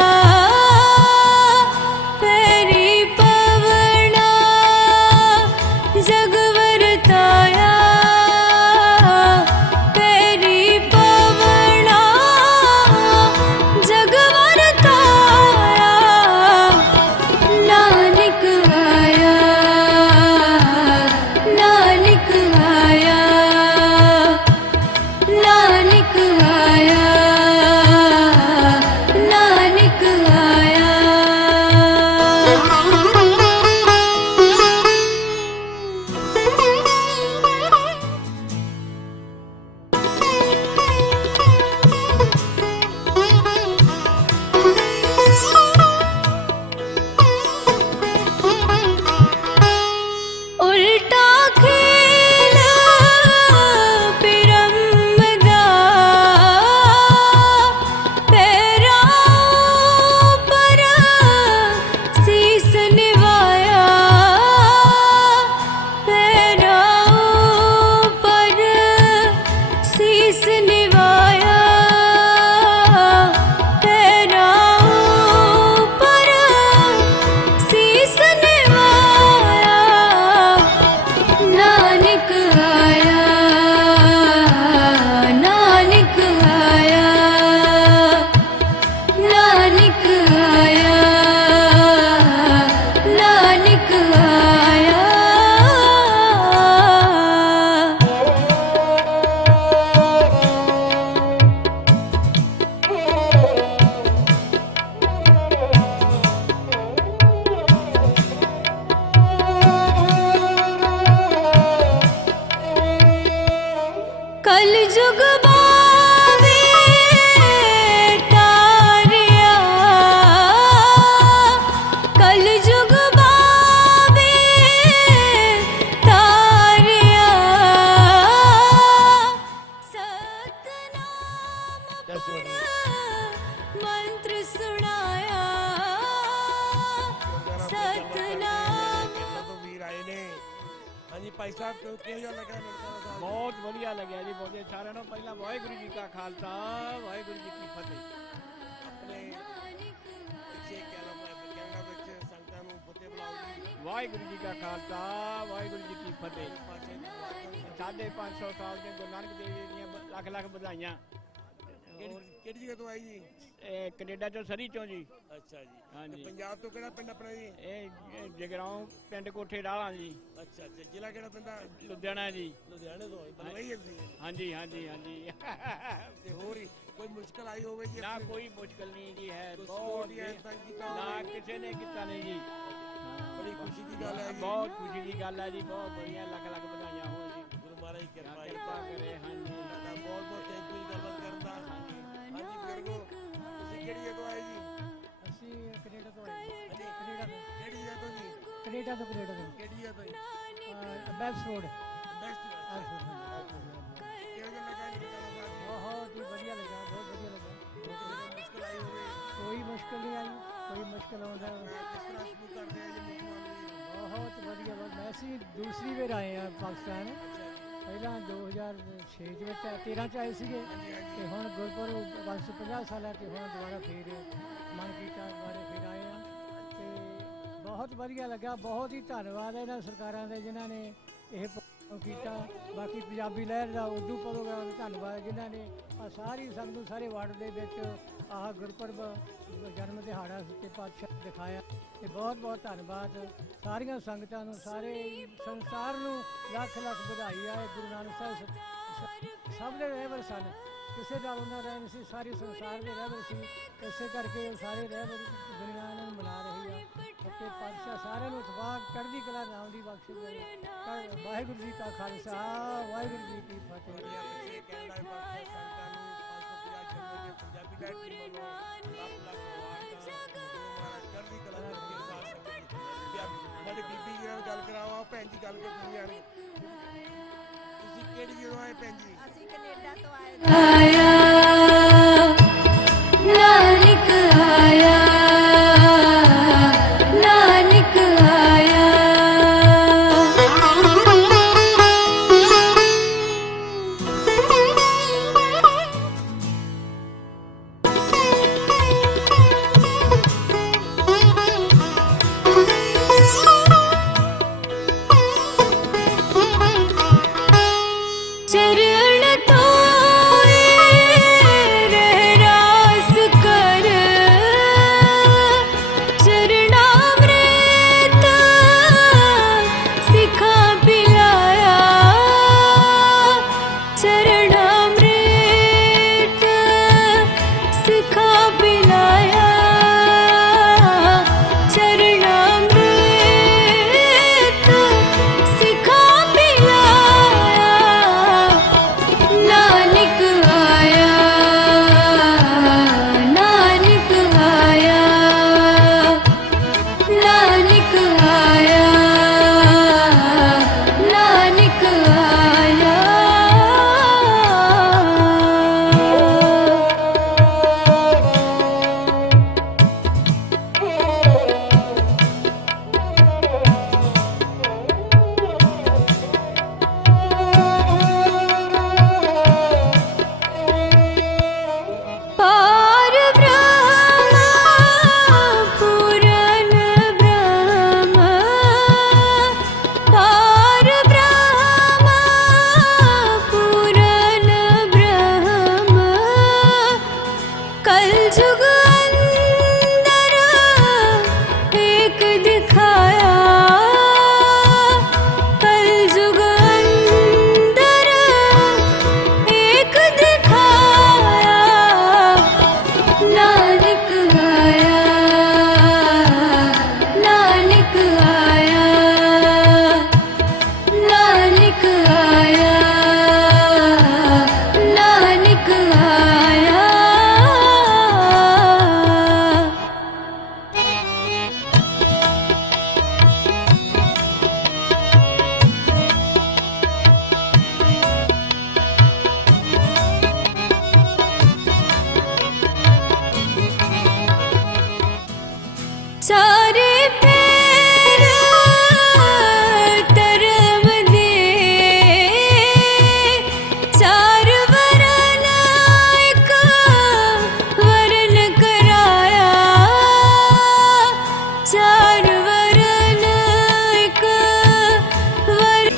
ਪੈਰੀ ਪਵਣਾ ਜਗ ਵਰਤਾਇਆ ਪੈਰੀ ਪਵਣਾ ਜਗ ਵਰਤਾਇਆ ਨਾਨਕ ਆਇਆ ਨਾਨਕ ਆਇਆ ਨਾਨਕ ਆਇਆ ਨਾਨਕ ਆਇਆ ਉਲਟਾ ਖੇਲ ਪਿਰਮ ਦਾ ਪੈਰਾਂ ਉੱਪਰ ਸੀਸ ਨਿਵਾਇਆ ਪੈਰਾਂ ਉੱਪਰ ਸੀਸ ਨਿਵਾਇਆ ਪੈਰਾਂ ਉੱਪਰ ਸੀਸ ਨਿਵਾਇਆ ਨਾਨਕ ਆਇਆ ਨਾਨਕ ਆਇਆ ਨਾਨਕ ਆਇਆ ਨਾਨਕ ਆਇਆ ਕਲ ਜੁਗ ਬਾਵੇ ਤਾਰਿਆ ਕਲ ਜੁਗ ਬਾਵੇ ਤਾਰਿਆ ਸਤਨਾਮ ਮੰਤਰ ਸੁਣਾਇਆ ਸਤਨਾਮ ਤੋਂ ਵੀਰ ਆਏ ਨੇ। ਹਾਂਜੀ ਭਾਈ ਸਾਹਿਬ ਕਿਹੋ ਜਿਹਾ ਲੱਗਾ ਨਨਕਾਣਾ ਸਾਹਿਬ? ਬਹੁਤ ਵਧੀਆ ਲੱਗਿਆ ਜੀ। ਬਹੁਤ ਸਾਰਿਆਂ ਨੂੰ ਪਹਿਲਾਂ ਵਾਹਿਗੁਰੂ ਜੀ ਕਾ ਖਾਲਸਾ ਵਾਹਿਗੁਰੂ ਜੀ ਕੀ ਫਤਿਹ। ਆਪਣੇ ਪਿੱਛੇ ਕੈਨੇਡਾ ਵਿੱਚ ਸੰਗਤਾਂ ਨੂੰ ਫਤਿਹ ਬੁਲਾਓ ਜੀ। ਵਾਹਿਗੁਰੂ ਜੀ ਕਾ ਖਾਲਸਾ ਵਾਹਿਗੁਰੂ ਜੀ ਕੀ ਫਤਿਹ। ਪਾਸੇ ਸਾਡੇ 500 ਸਾਲ ਦੇ ਗੁਰੂ ਨਾਨਕ ਦੇਵ ਜੀ ਦੀਆਂ ਲੱਖ ਲੱਖ ਵਧਾਈਆਂ। ਕਿਹੜੀ ਜਗ੍ਹਾ ਤੋਂ ਆਈ ਜੀ? ਇਹ ਕੈਨੇਡਾ ਤੋਂ ਸਰੀ ਚੋਂ ਜੀ। ਅੱਛਾ ਜੀ। ਹਾਂਜੀ। ਪੰਜਾਬ ਤੋਂ ਕਿਹੜਾ ਪਿੰਡ ਆਪਣਾ ਜੀ? ਇਹ ਜਗਰਾਉਂ ਪਿੰਡ ਕੋਠੇ ਰਾਲਾਂ ਜੀ। ਅੱਛਾ ਅੱਛਾ। ਜ਼ਿਲ੍ਹਾ ਕਿਹੜਾ ਪੈਂਦਾ? ਲੁਧਿਆਣਾ ਜੀ। ਲੁਧਿਆਣੇ ਤੋਂ ਬਲਵਈ ਸੀ। ਹਾਂਜੀ ਹਾਂਜੀ ਹਾਂਜੀ। ਤੇ ਹੋਰ ਹੀ ਕੋਈ ਮੁਸ਼ਕਲ ਆਈ ਹੋਵੇ ਜੀ? ਨਾ ਕੋਈ ਮੁਸ਼ਕਲ ਨਹੀਂ ਜੀ ਹੈ। ਕੋਈ ਬਹੁਤ support ਜਾਂ ਏਦਾਂ ਕੀਤਾ ਨਾ ਹੋਵੇ? ਕਿਸੇ ਨੇ ਕੀਤਾ ਨਹੀਂ ਜੀ। ਬੜੀ ਖੁਸ਼ੀ ਦੀ ਗੱਲ ਹੈ ਜੀ। ਬਹੁਤ ਖੁਸ਼ੀ ਦੀ ਗੱਲ ਹੈ ਜੀ। ਬਹੁਤ ਬੜੀਆਂ ਲੱਖ ਲੱਖ ਵਧਾਈਆਂ ਹੋਣ ਜੀ। ਗੁਰੂ ਮਹਾਰਾਜ ਦੀ ਕਿਰਪਾ ਹੈ। ਕਿਰਪਾ ਕਰੇ। ਹਾਂਜੀ ਤੁਹਾਡਾ ਬਹੁਤ ਬਹੁਤ ਥੈਂਕ ਯੂ ਗੱਲਬਾਤ ਕਰਨ ਦਾ। ਹਾਂਜੀ ਬਜ਼ੁਰਗੋ, ਤੁਸੀਂ ਕਿਹੜੀ ਜਗ੍ਹਾ ਤੋਂ ਆਏ ਜੀ? ਅਸੀਂ ਕੈਨੇਡਾ ਤੋਂ ਆਏ ਹਾਂਜੀ ਕੈਨੇਡਾ ਤੋਂ ਕਿਹੜੀ ਜਗ੍ਹਾ ਤੋਂ ਜੀ? ਕੈਨੇਡਾ ਤੋਂ ਕਿਹੜੀ ਜਗ੍ਹਾ ਤੋਂ ਜੀ? ਬੈਲਸ ਰੋਡ ਬੈਸਟ ਕਿਹੋ ਜਿਹਾ ਲੱਗਾ ਨਨਕਾਣਾ ਸਾਹਿਬ? ਬਹੁਤ ਹੀ ਵਧੀਆ ਲੱਗਾ ਬਹੁਤ ਵਧੀਆ ਲੱਗਾ ਕੋਈ ਮੁਸ਼ਕਲ ਆਈ ਹੋਵੇ? ਕੋਈ ਮੁਸ਼ਕਲ ਨਹੀਂ ਆਈ ਕੋਈ ਮੁਸ਼ਕਲ ਆਉਂਦਾ ਕਿਸ ਤਰ੍ਹਾਂ ਸਲੂਕ ਕਰਦੇ ਆ ਜੀ ਮੁਸਲਮਾਨ ਵੀ? ਬਹੁਤ ਵਧੀਆ ਬਹੁਤ ਅਸੀਂ ਦੂਸਰੀ ਵਾਰ ਆਏ ਆ ਪਾਕਿਸਤਾਨ ਪਹਿਲਾਂ 2006 ਦੇ ਵਿੱਚ 13 ਚ ਆਏ ਸੀਗੇ ਤੇ ਹੁਣ ਗੁਰਪੁਰਬ 550 ਸਾਲਾਂ ਤੇ ਹੁਣ ਦੁਬਾਰਾ ਫੇਰ ਮਨ ਕੀਤਾ ਦੁਬਾਰਾ ਫੇਰ ਆਏ ਆ ਤੇ ਬਹੁਤ ਵਧੀਆ ਲੱਗਾ। ਬਹੁਤ ਹੀ ਧੰਨਵਾਦ ਹੈ ਇਹਨਾਂ ਸਰਕਾਰਾਂ ਦੇ ਜਿਨ੍ਹਾਂ ਨੇ ਇਹ ਪ੍ਰੋਗਰਾਮ ਕੀਤਾ। ਬਾਕੀ ਪੰਜਾਬੀ ਲਹਿਰ ਦਾ ਉਰਦੂ ਪ੍ਰੋਗਰਾਮ ਧੰਨਵਾਦ ਜਿਨ੍ਹਾਂ ਨੇ ਆ ਸਾਰੀ ਸੰਗਤ ਨੂੰ ਸਾਰੇ ਵਾਰਡ ਦੇ ਵਿੱਚ ਆਹ ਗੁਰਪੁਰਬ ਜਨਮ ਦਿਹਾੜਾ ਤੇ ਪਾਤਸ਼ਾਹ ਦਿਖਾਇਆ ਤੇ ਬਹੁਤ ਬਹੁਤ ਧੰਨਵਾਦ ਸਾਰੀਆਂ ਸੰਗਤਾਂ ਨੂੰ ਸਾਰੇ ਸੰਸਾਰ ਨੂੰ ਲੱਖ ਲੱਖ ਵਧਾਈ ਆ। ਗੁਰੂ ਨਾਨਕ ਸਾਹਿਬ ਸਭ ਦੇ ਰਹਿਬਰ ਸਨ ਕਿਸੇ ਨਾਲ ਉਹਨਾਂ ਦਾ ਨਹੀਂ ਸੀ ਸਾਰੇ ਸੰਸਾਰ ਦੇ ਰਹਿਬਰ ਸੀ ਇਸੇ ਕਰਕੇ ਉਹ ਸਾਰੇ ਰਹਿਬਰ ਦੁਨੀਆ ਨੂੰ ਮਨਾ ਰਹੀ ਆ ਅਤੇ ਪਾਤਸ਼ਾਹ ਸਾਰਿਆਂ ਨੂੰ ਇਤਫਾਕ ਚੜ੍ਹਦੀ ਕਲਾ ਨਾਮ ਦੀ ਬਖਸ਼ਿਸ਼ ਕਰੇ। ਵਾਹਿਗੁਰੂ ਜੀ ਕਾ ਖਾਲਸਾ ਵਾਹਿਗੁਰੂ ਜੀ ਕੀ ਫਤਿਹ। ਪਿੱਛੇ ਕੈਨੇਡਾ ਪਾਸੇ ਸੰਗਤਾਂ ਨੂੰ 550 ਪੰਜਾਬੀ ਲਾਈਟ ਟੀਮ ਵੱਲੋਂ ਲੱਖ ਲੱਖ ਮੁਬਾਰਕਾਂ। ਗੁਰੂ ਮਹਾਰਾਜ ਚੜ੍ਹਦੀ ਕਲਾ ਦੇ ਸਾਥ ਸੰਗਤ ਦੀ। ਸਾਡੀ ਬੀਬੀ ਚੱਲ ਕੇ ਤੁਸੀਂ ਜਾਣੀ ਤੁਸੀਂ ਕਿਹੜੀ ਜਗ੍ਹਾ ਆਏ ਭੈਣ ਜੀ ਅਸੀਂ ਕੈਨੇਡਾ ਤੋਂ ਆਇਆ ਨਾਨਕ ਆਇਆ ਨਾਨਕ ਆਇਆ चरण तोए रहरास कर चरणामृत सिखा पिलाया चरणामृत सिखा पिलाया चरणामृत सिखा पिलाया नानक आया नानक आया नानक आया नानक आया पार ब्रह्म पूरन ब्रह्म पार ब्रह्म पूरन ब्रह्म कल जुग अंदर एक दिखाया कल जुग अंदर एक दिखाया नानक आया नानक आया नानक आया नानक आया चारे पैर तरम दे चार वरन एक वरन कराया चार वरन एक वर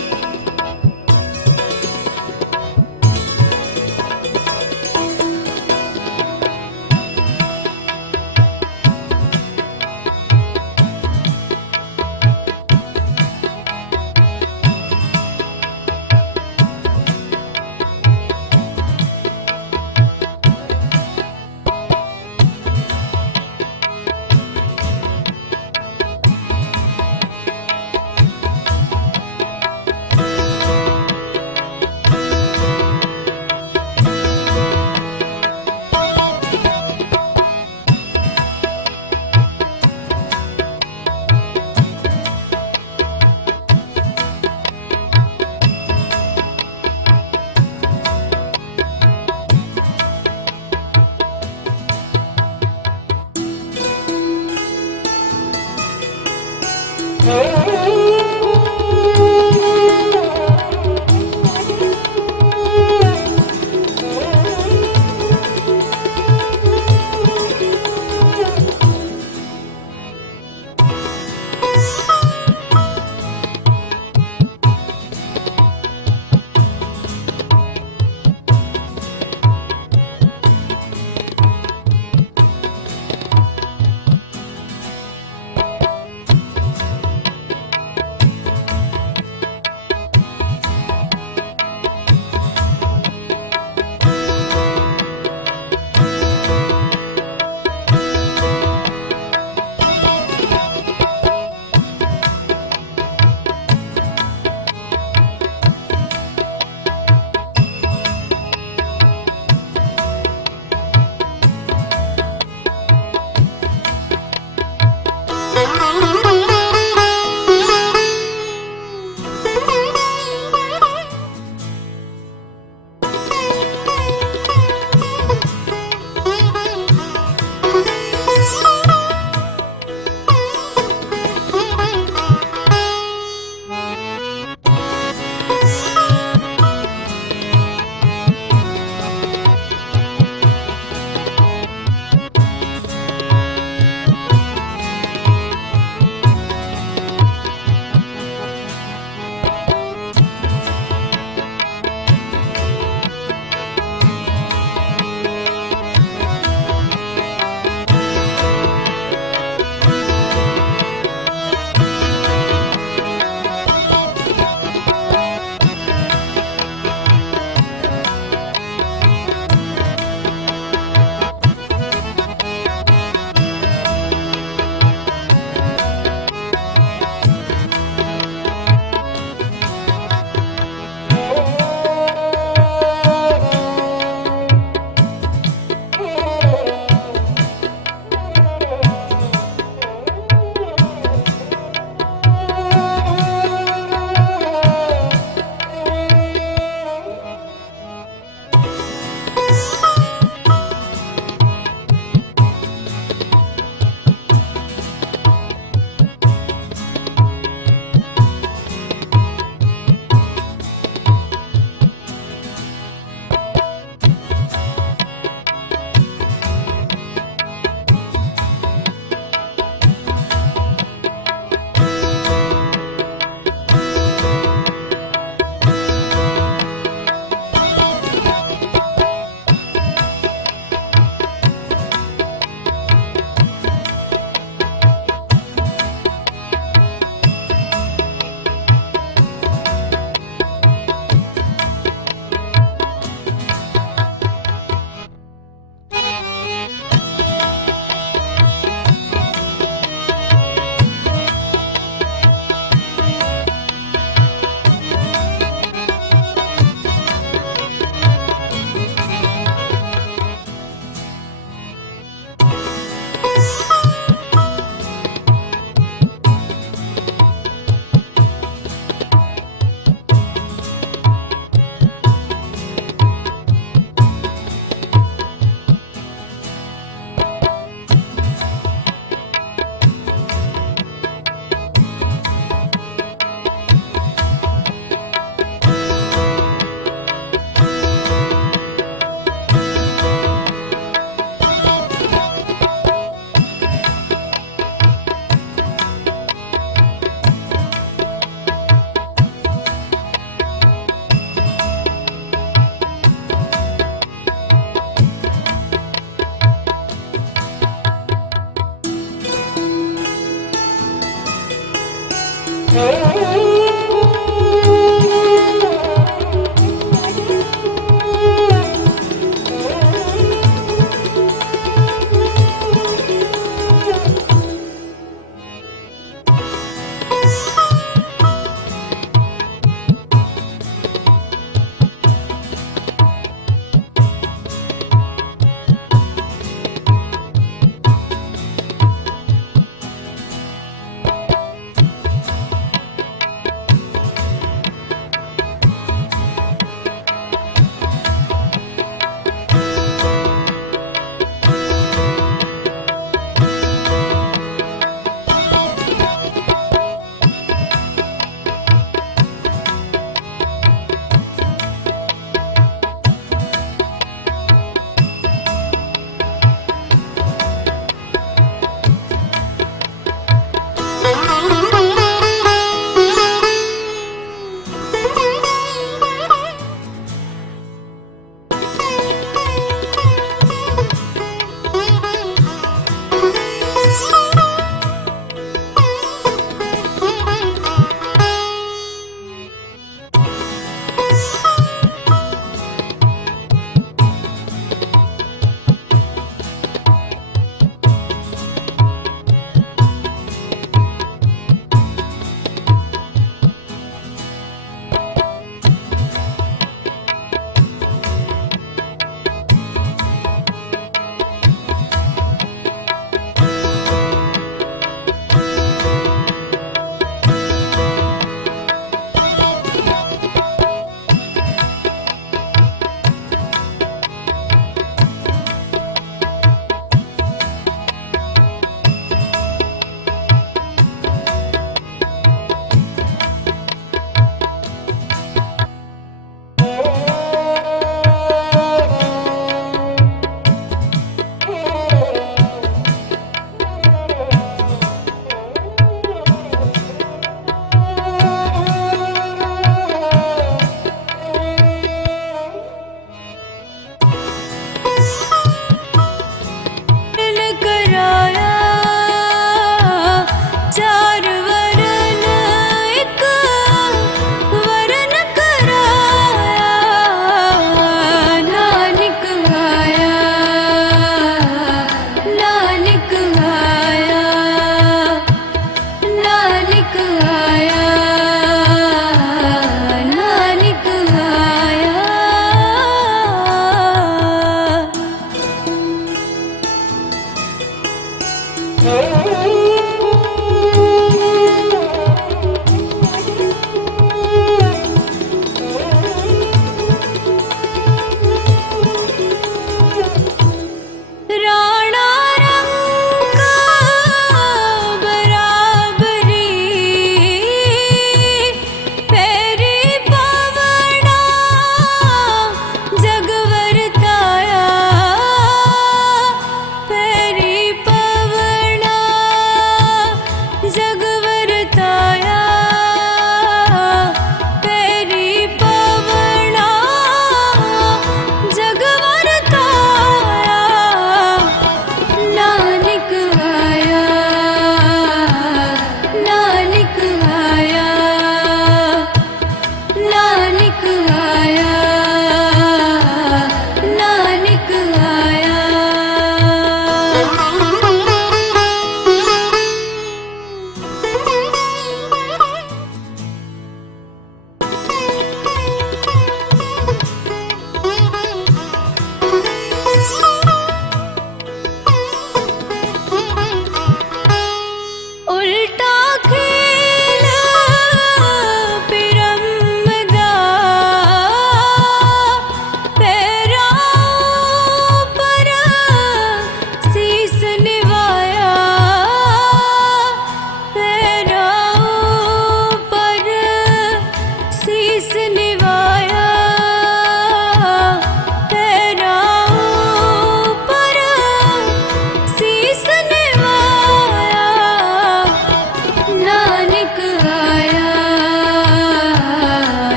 Thank you.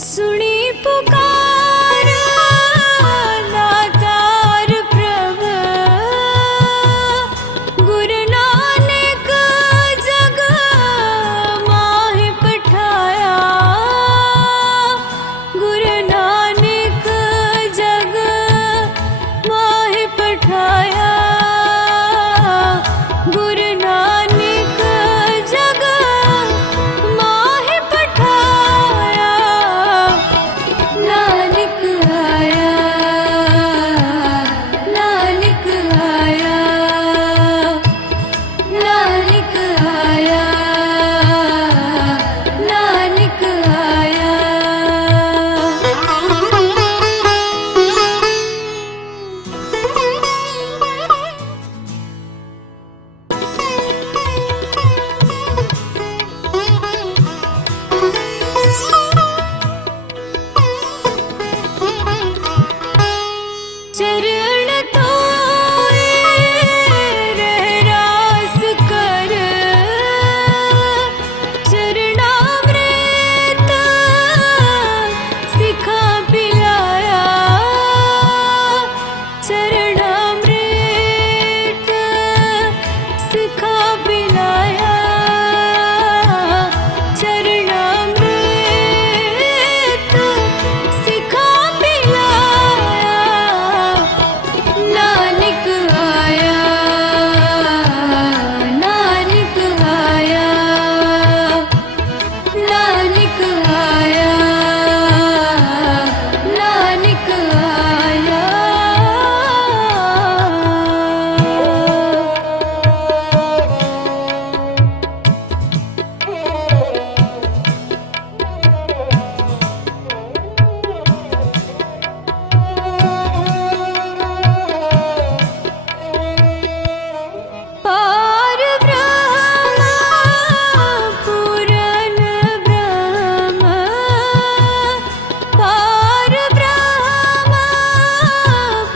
सुनी पुकार दातार प्रभ गुरु नानक जग माहि पठाया गुरु नानक जग माहि पठाया गुरु नानक जग माहि पठाया नानक आया नानक आया नानक आया नानक आया चरण तोए रहरास कर चरणामृत सिखा पिलाया चरणामृत सिखा पिलाया चरणामृत सिखा पिलाया नानक आया नानक आया नानक आया नानक आया पार ब्रह्म पूरन ब्रह्म पार ब्रह्म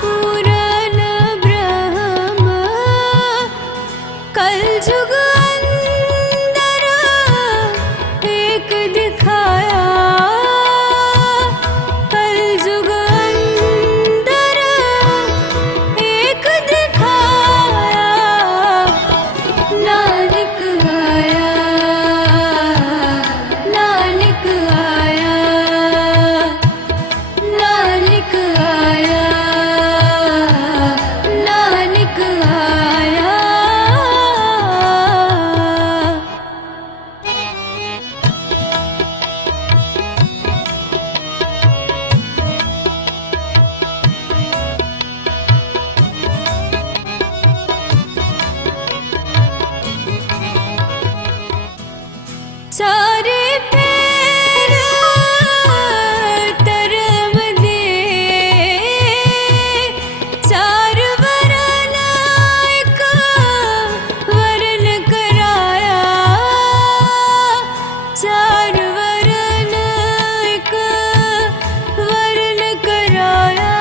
पूरन ब्रह्म कलयुग अंदर एक दिखाया कलयुग अंदर एक दिखाया नानक आया नानक आया नानक आया नानक आया सारे पैर तरम दे चार वरन एक वरन कराया चार वरन एक वरन कराया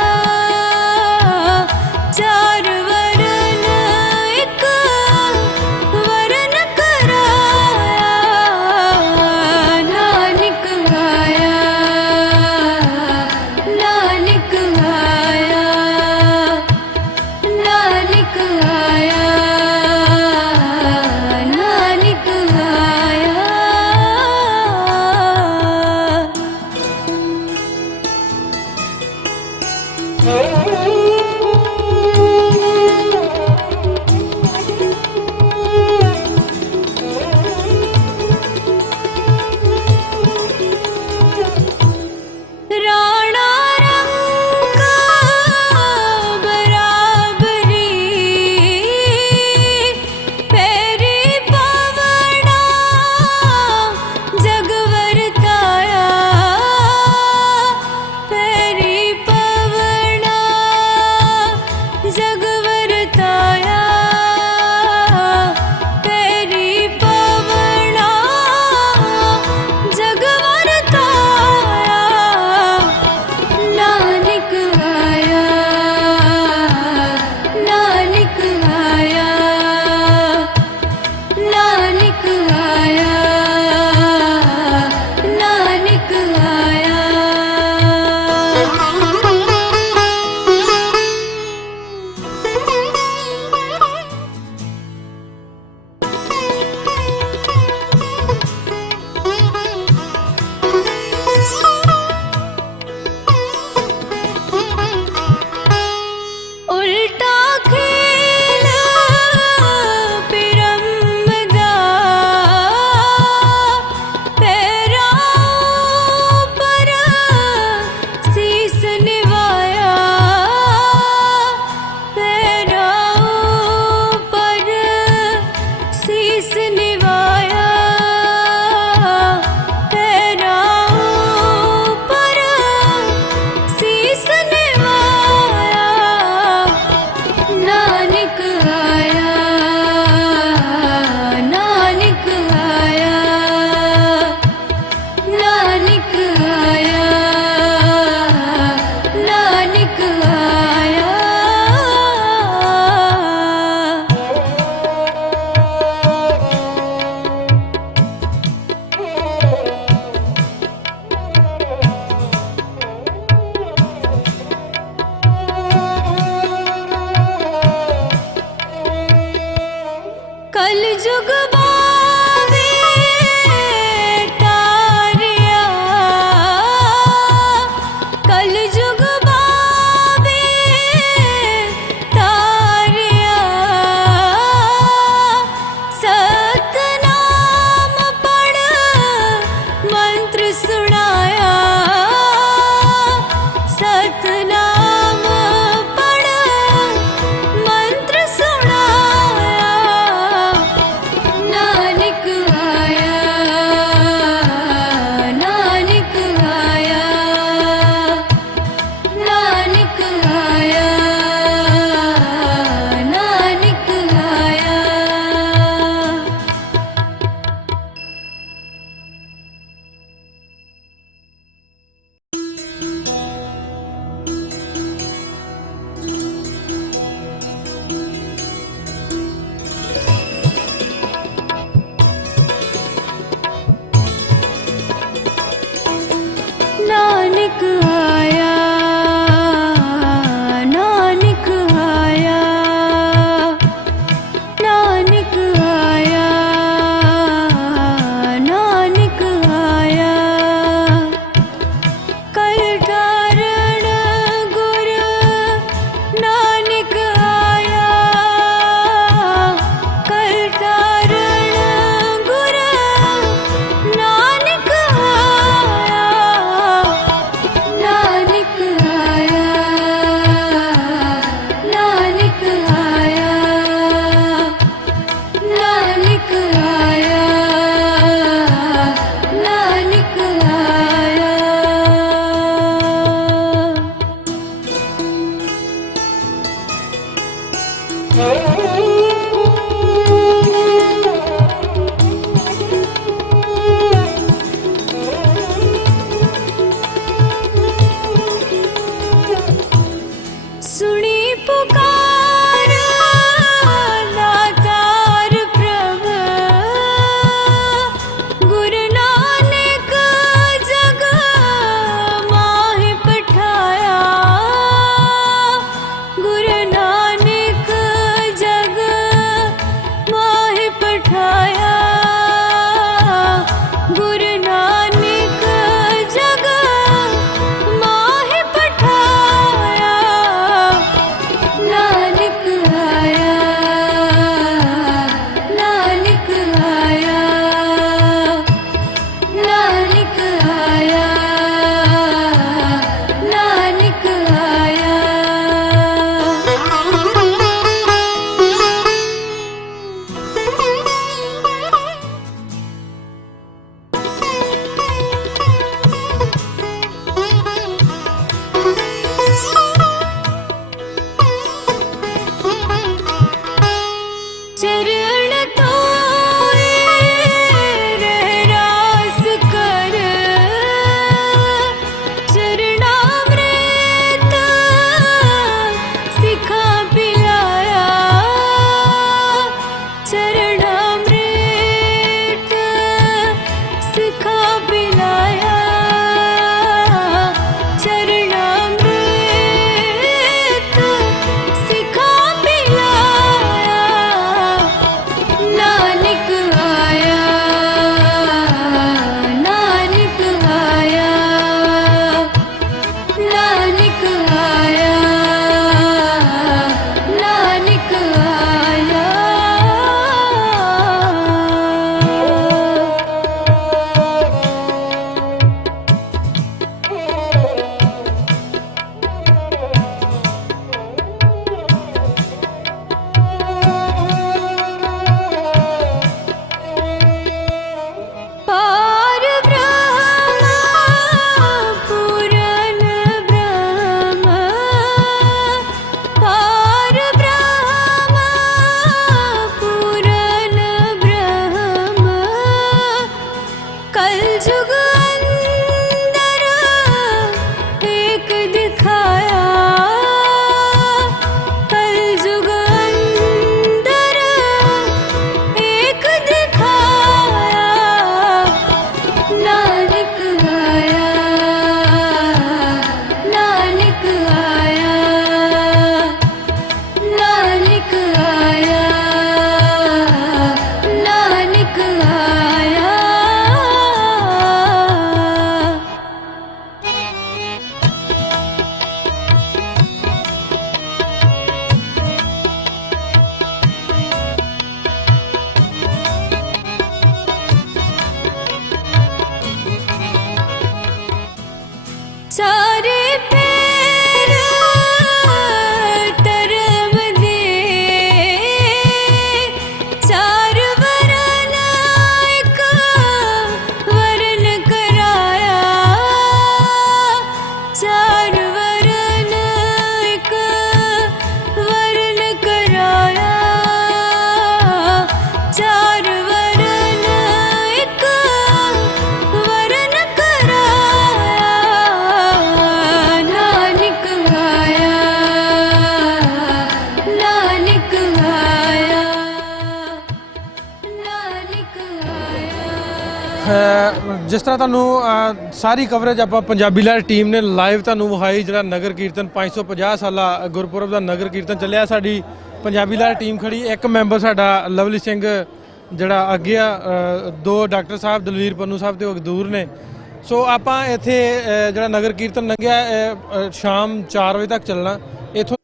चार वरन एक वरन कराया नानक आया नानक आया नानक आया नानक आया राणा रंग बराबरी पैरी पवना जगवरताया पैरी पवना ਜਿਸ ਤਰ੍ਹਾਂ ਤੁਹਾਨੂੰ ਸਾਰੀ ਕਵਰੇਜ ਆਪਾਂ ਪੰਜਾਬੀ ਲਹਿਰ ਟੀਮ ਨੇ ਲਾਈਵ ਤੁਹਾਨੂੰ ਵਿਖਾਈ, ਜਿਹੜਾ ਨਗਰ ਕੀਰਤਨ 550 ਸਾਲਾ ਗੁਰਪੁਰਬ ਦਾ ਨਗਰ ਕੀਰਤਨ ਚੱਲਿਆ। ਸਾਡੀ ਪੰਜਾਬੀ ਲਹਿਰ ਟੀਮ ਖੜੀ, ਇੱਕ ਮੈਂਬਰ ਸਾਡਾ ਲਵਲੀ ਸਿੰਘ ਜਿਹੜਾ ਅੱਗੇ ਆ, 2 ਡਾਕਟਰ ਸਾਹਿਬ ਦਲਵੀਰ ਪੰਨੂ ਸਾਹਿਬ ਤੇ ਉਹ ਦੂਰ ਨੇ। ਸੋ ਆਪਾਂ ਇੱਥੇ ਜਿਹੜਾ ਨਗਰ ਕੀਰਤਨ ਲੰਘਿਆ ਸ਼ਾਮ 4 ਵਜੇ ਤੱਕ ਚੱਲਣਾ, ਇੱਥੋਂ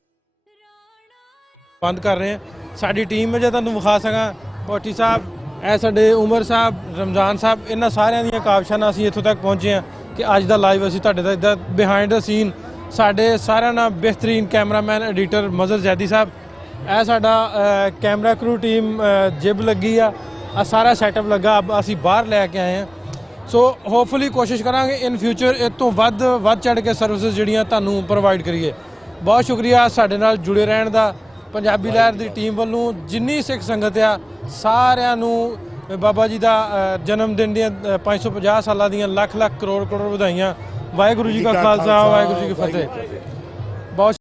ਬੰਦ ਕਰ ਰਹੇ ਹਾਂ। ਸਾਡੀ ਟੀਮ ਜੇ ਤੁਹਾਨੂੰ ਵਿਖਾ ਸਕਾਂ, ਭੱਟੀ ਸਾਹਿਬ, ਇਹ ਸਾਡੇ ਉਮਰ ਸਾਹਿਬ, ਰਮਜ਼ਾਨ ਸਾਹਿਬ, ਇਹਨਾਂ ਸਾਰਿਆਂ ਦੀਆਂ ਕਾਬਸ਼ਾਂ ਨਾਲ ਅਸੀਂ ਇੱਥੋਂ ਤੱਕ ਪਹੁੰਚੇ ਹਾਂ ਕਿ ਅੱਜ ਦਾ ਲਾਈਵ ਅਸੀਂ ਤੁਹਾਡੇ ਦਾ ਇੱਦਾਂ ਬਿਹਾਈਂਡ ਦਾ ਸੀਨ। ਸਾਡੇ ਸਾਰਿਆਂ ਨਾਲ ਬਿਹਤਰੀਨ ਕੈਮਰਾਮੈਨ ਐਡੀਟਰ ਮਜ਼ਰ ਜ਼ੈਦੀ ਸਾਹਿਬ, ਇਹ ਸਾਡਾ ਕੈਮਰਾ ਕਰੂ ਟੀਮ ਜਿਬ ਲੱਗੀ ਆ ਸਾਰਾ ਸੈਟਅਪ ਲੱਗਾ, ਅਸੀਂ ਬਾਹਰ ਲੈ ਕੇ ਆਏ ਹਾਂ। ਸੋ ਹੋਪਫੁਲੀ ਕੋਸ਼ਿਸ਼ ਕਰਾਂਗੇ ਇਨ ਫਿਊਚਰ ਇਹ ਤੋਂ ਵੱਧ ਚੜ੍ਹ ਕੇ ਸਰਵਿਸਿਜ਼ ਜਿਹੜੀਆਂ ਤੁਹਾਨੂੰ ਪ੍ਰੋਵਾਈਡ ਕਰੀਏ। ਬਹੁਤ ਸ਼ੁਕਰੀਆ ਸਾਡੇ ਨਾਲ ਜੁੜੇ ਰਹਿਣ ਦਾ। ਪੰਜਾਬੀ ਲਹਿਰ ਦੀ ਟੀਮ ਵੱਲੋਂ ਜਿੰਨੀ ਸਿੱਖ ਸੰਗਤ ਆ ਸਾਰਿਆਂ ਨੂੰ ਬਾਬਾ ਜੀ ਦਾ ਜਨਮ ਦਿਨ ਦੀਆਂ 550 ਸਾਲਾਂ ਦੀਆਂ ਲੱਖ ਕਰੋੜ ਵਧਾਈਆਂ। ਵਾਹਿਗੁਰੂ ਜੀ ਕਾ ਖਾਲਸਾ, ਵਾਹਿਗੁਰੂ ਜੀ ਕੀ ਫਤਿਹ। ਬਹੁਤ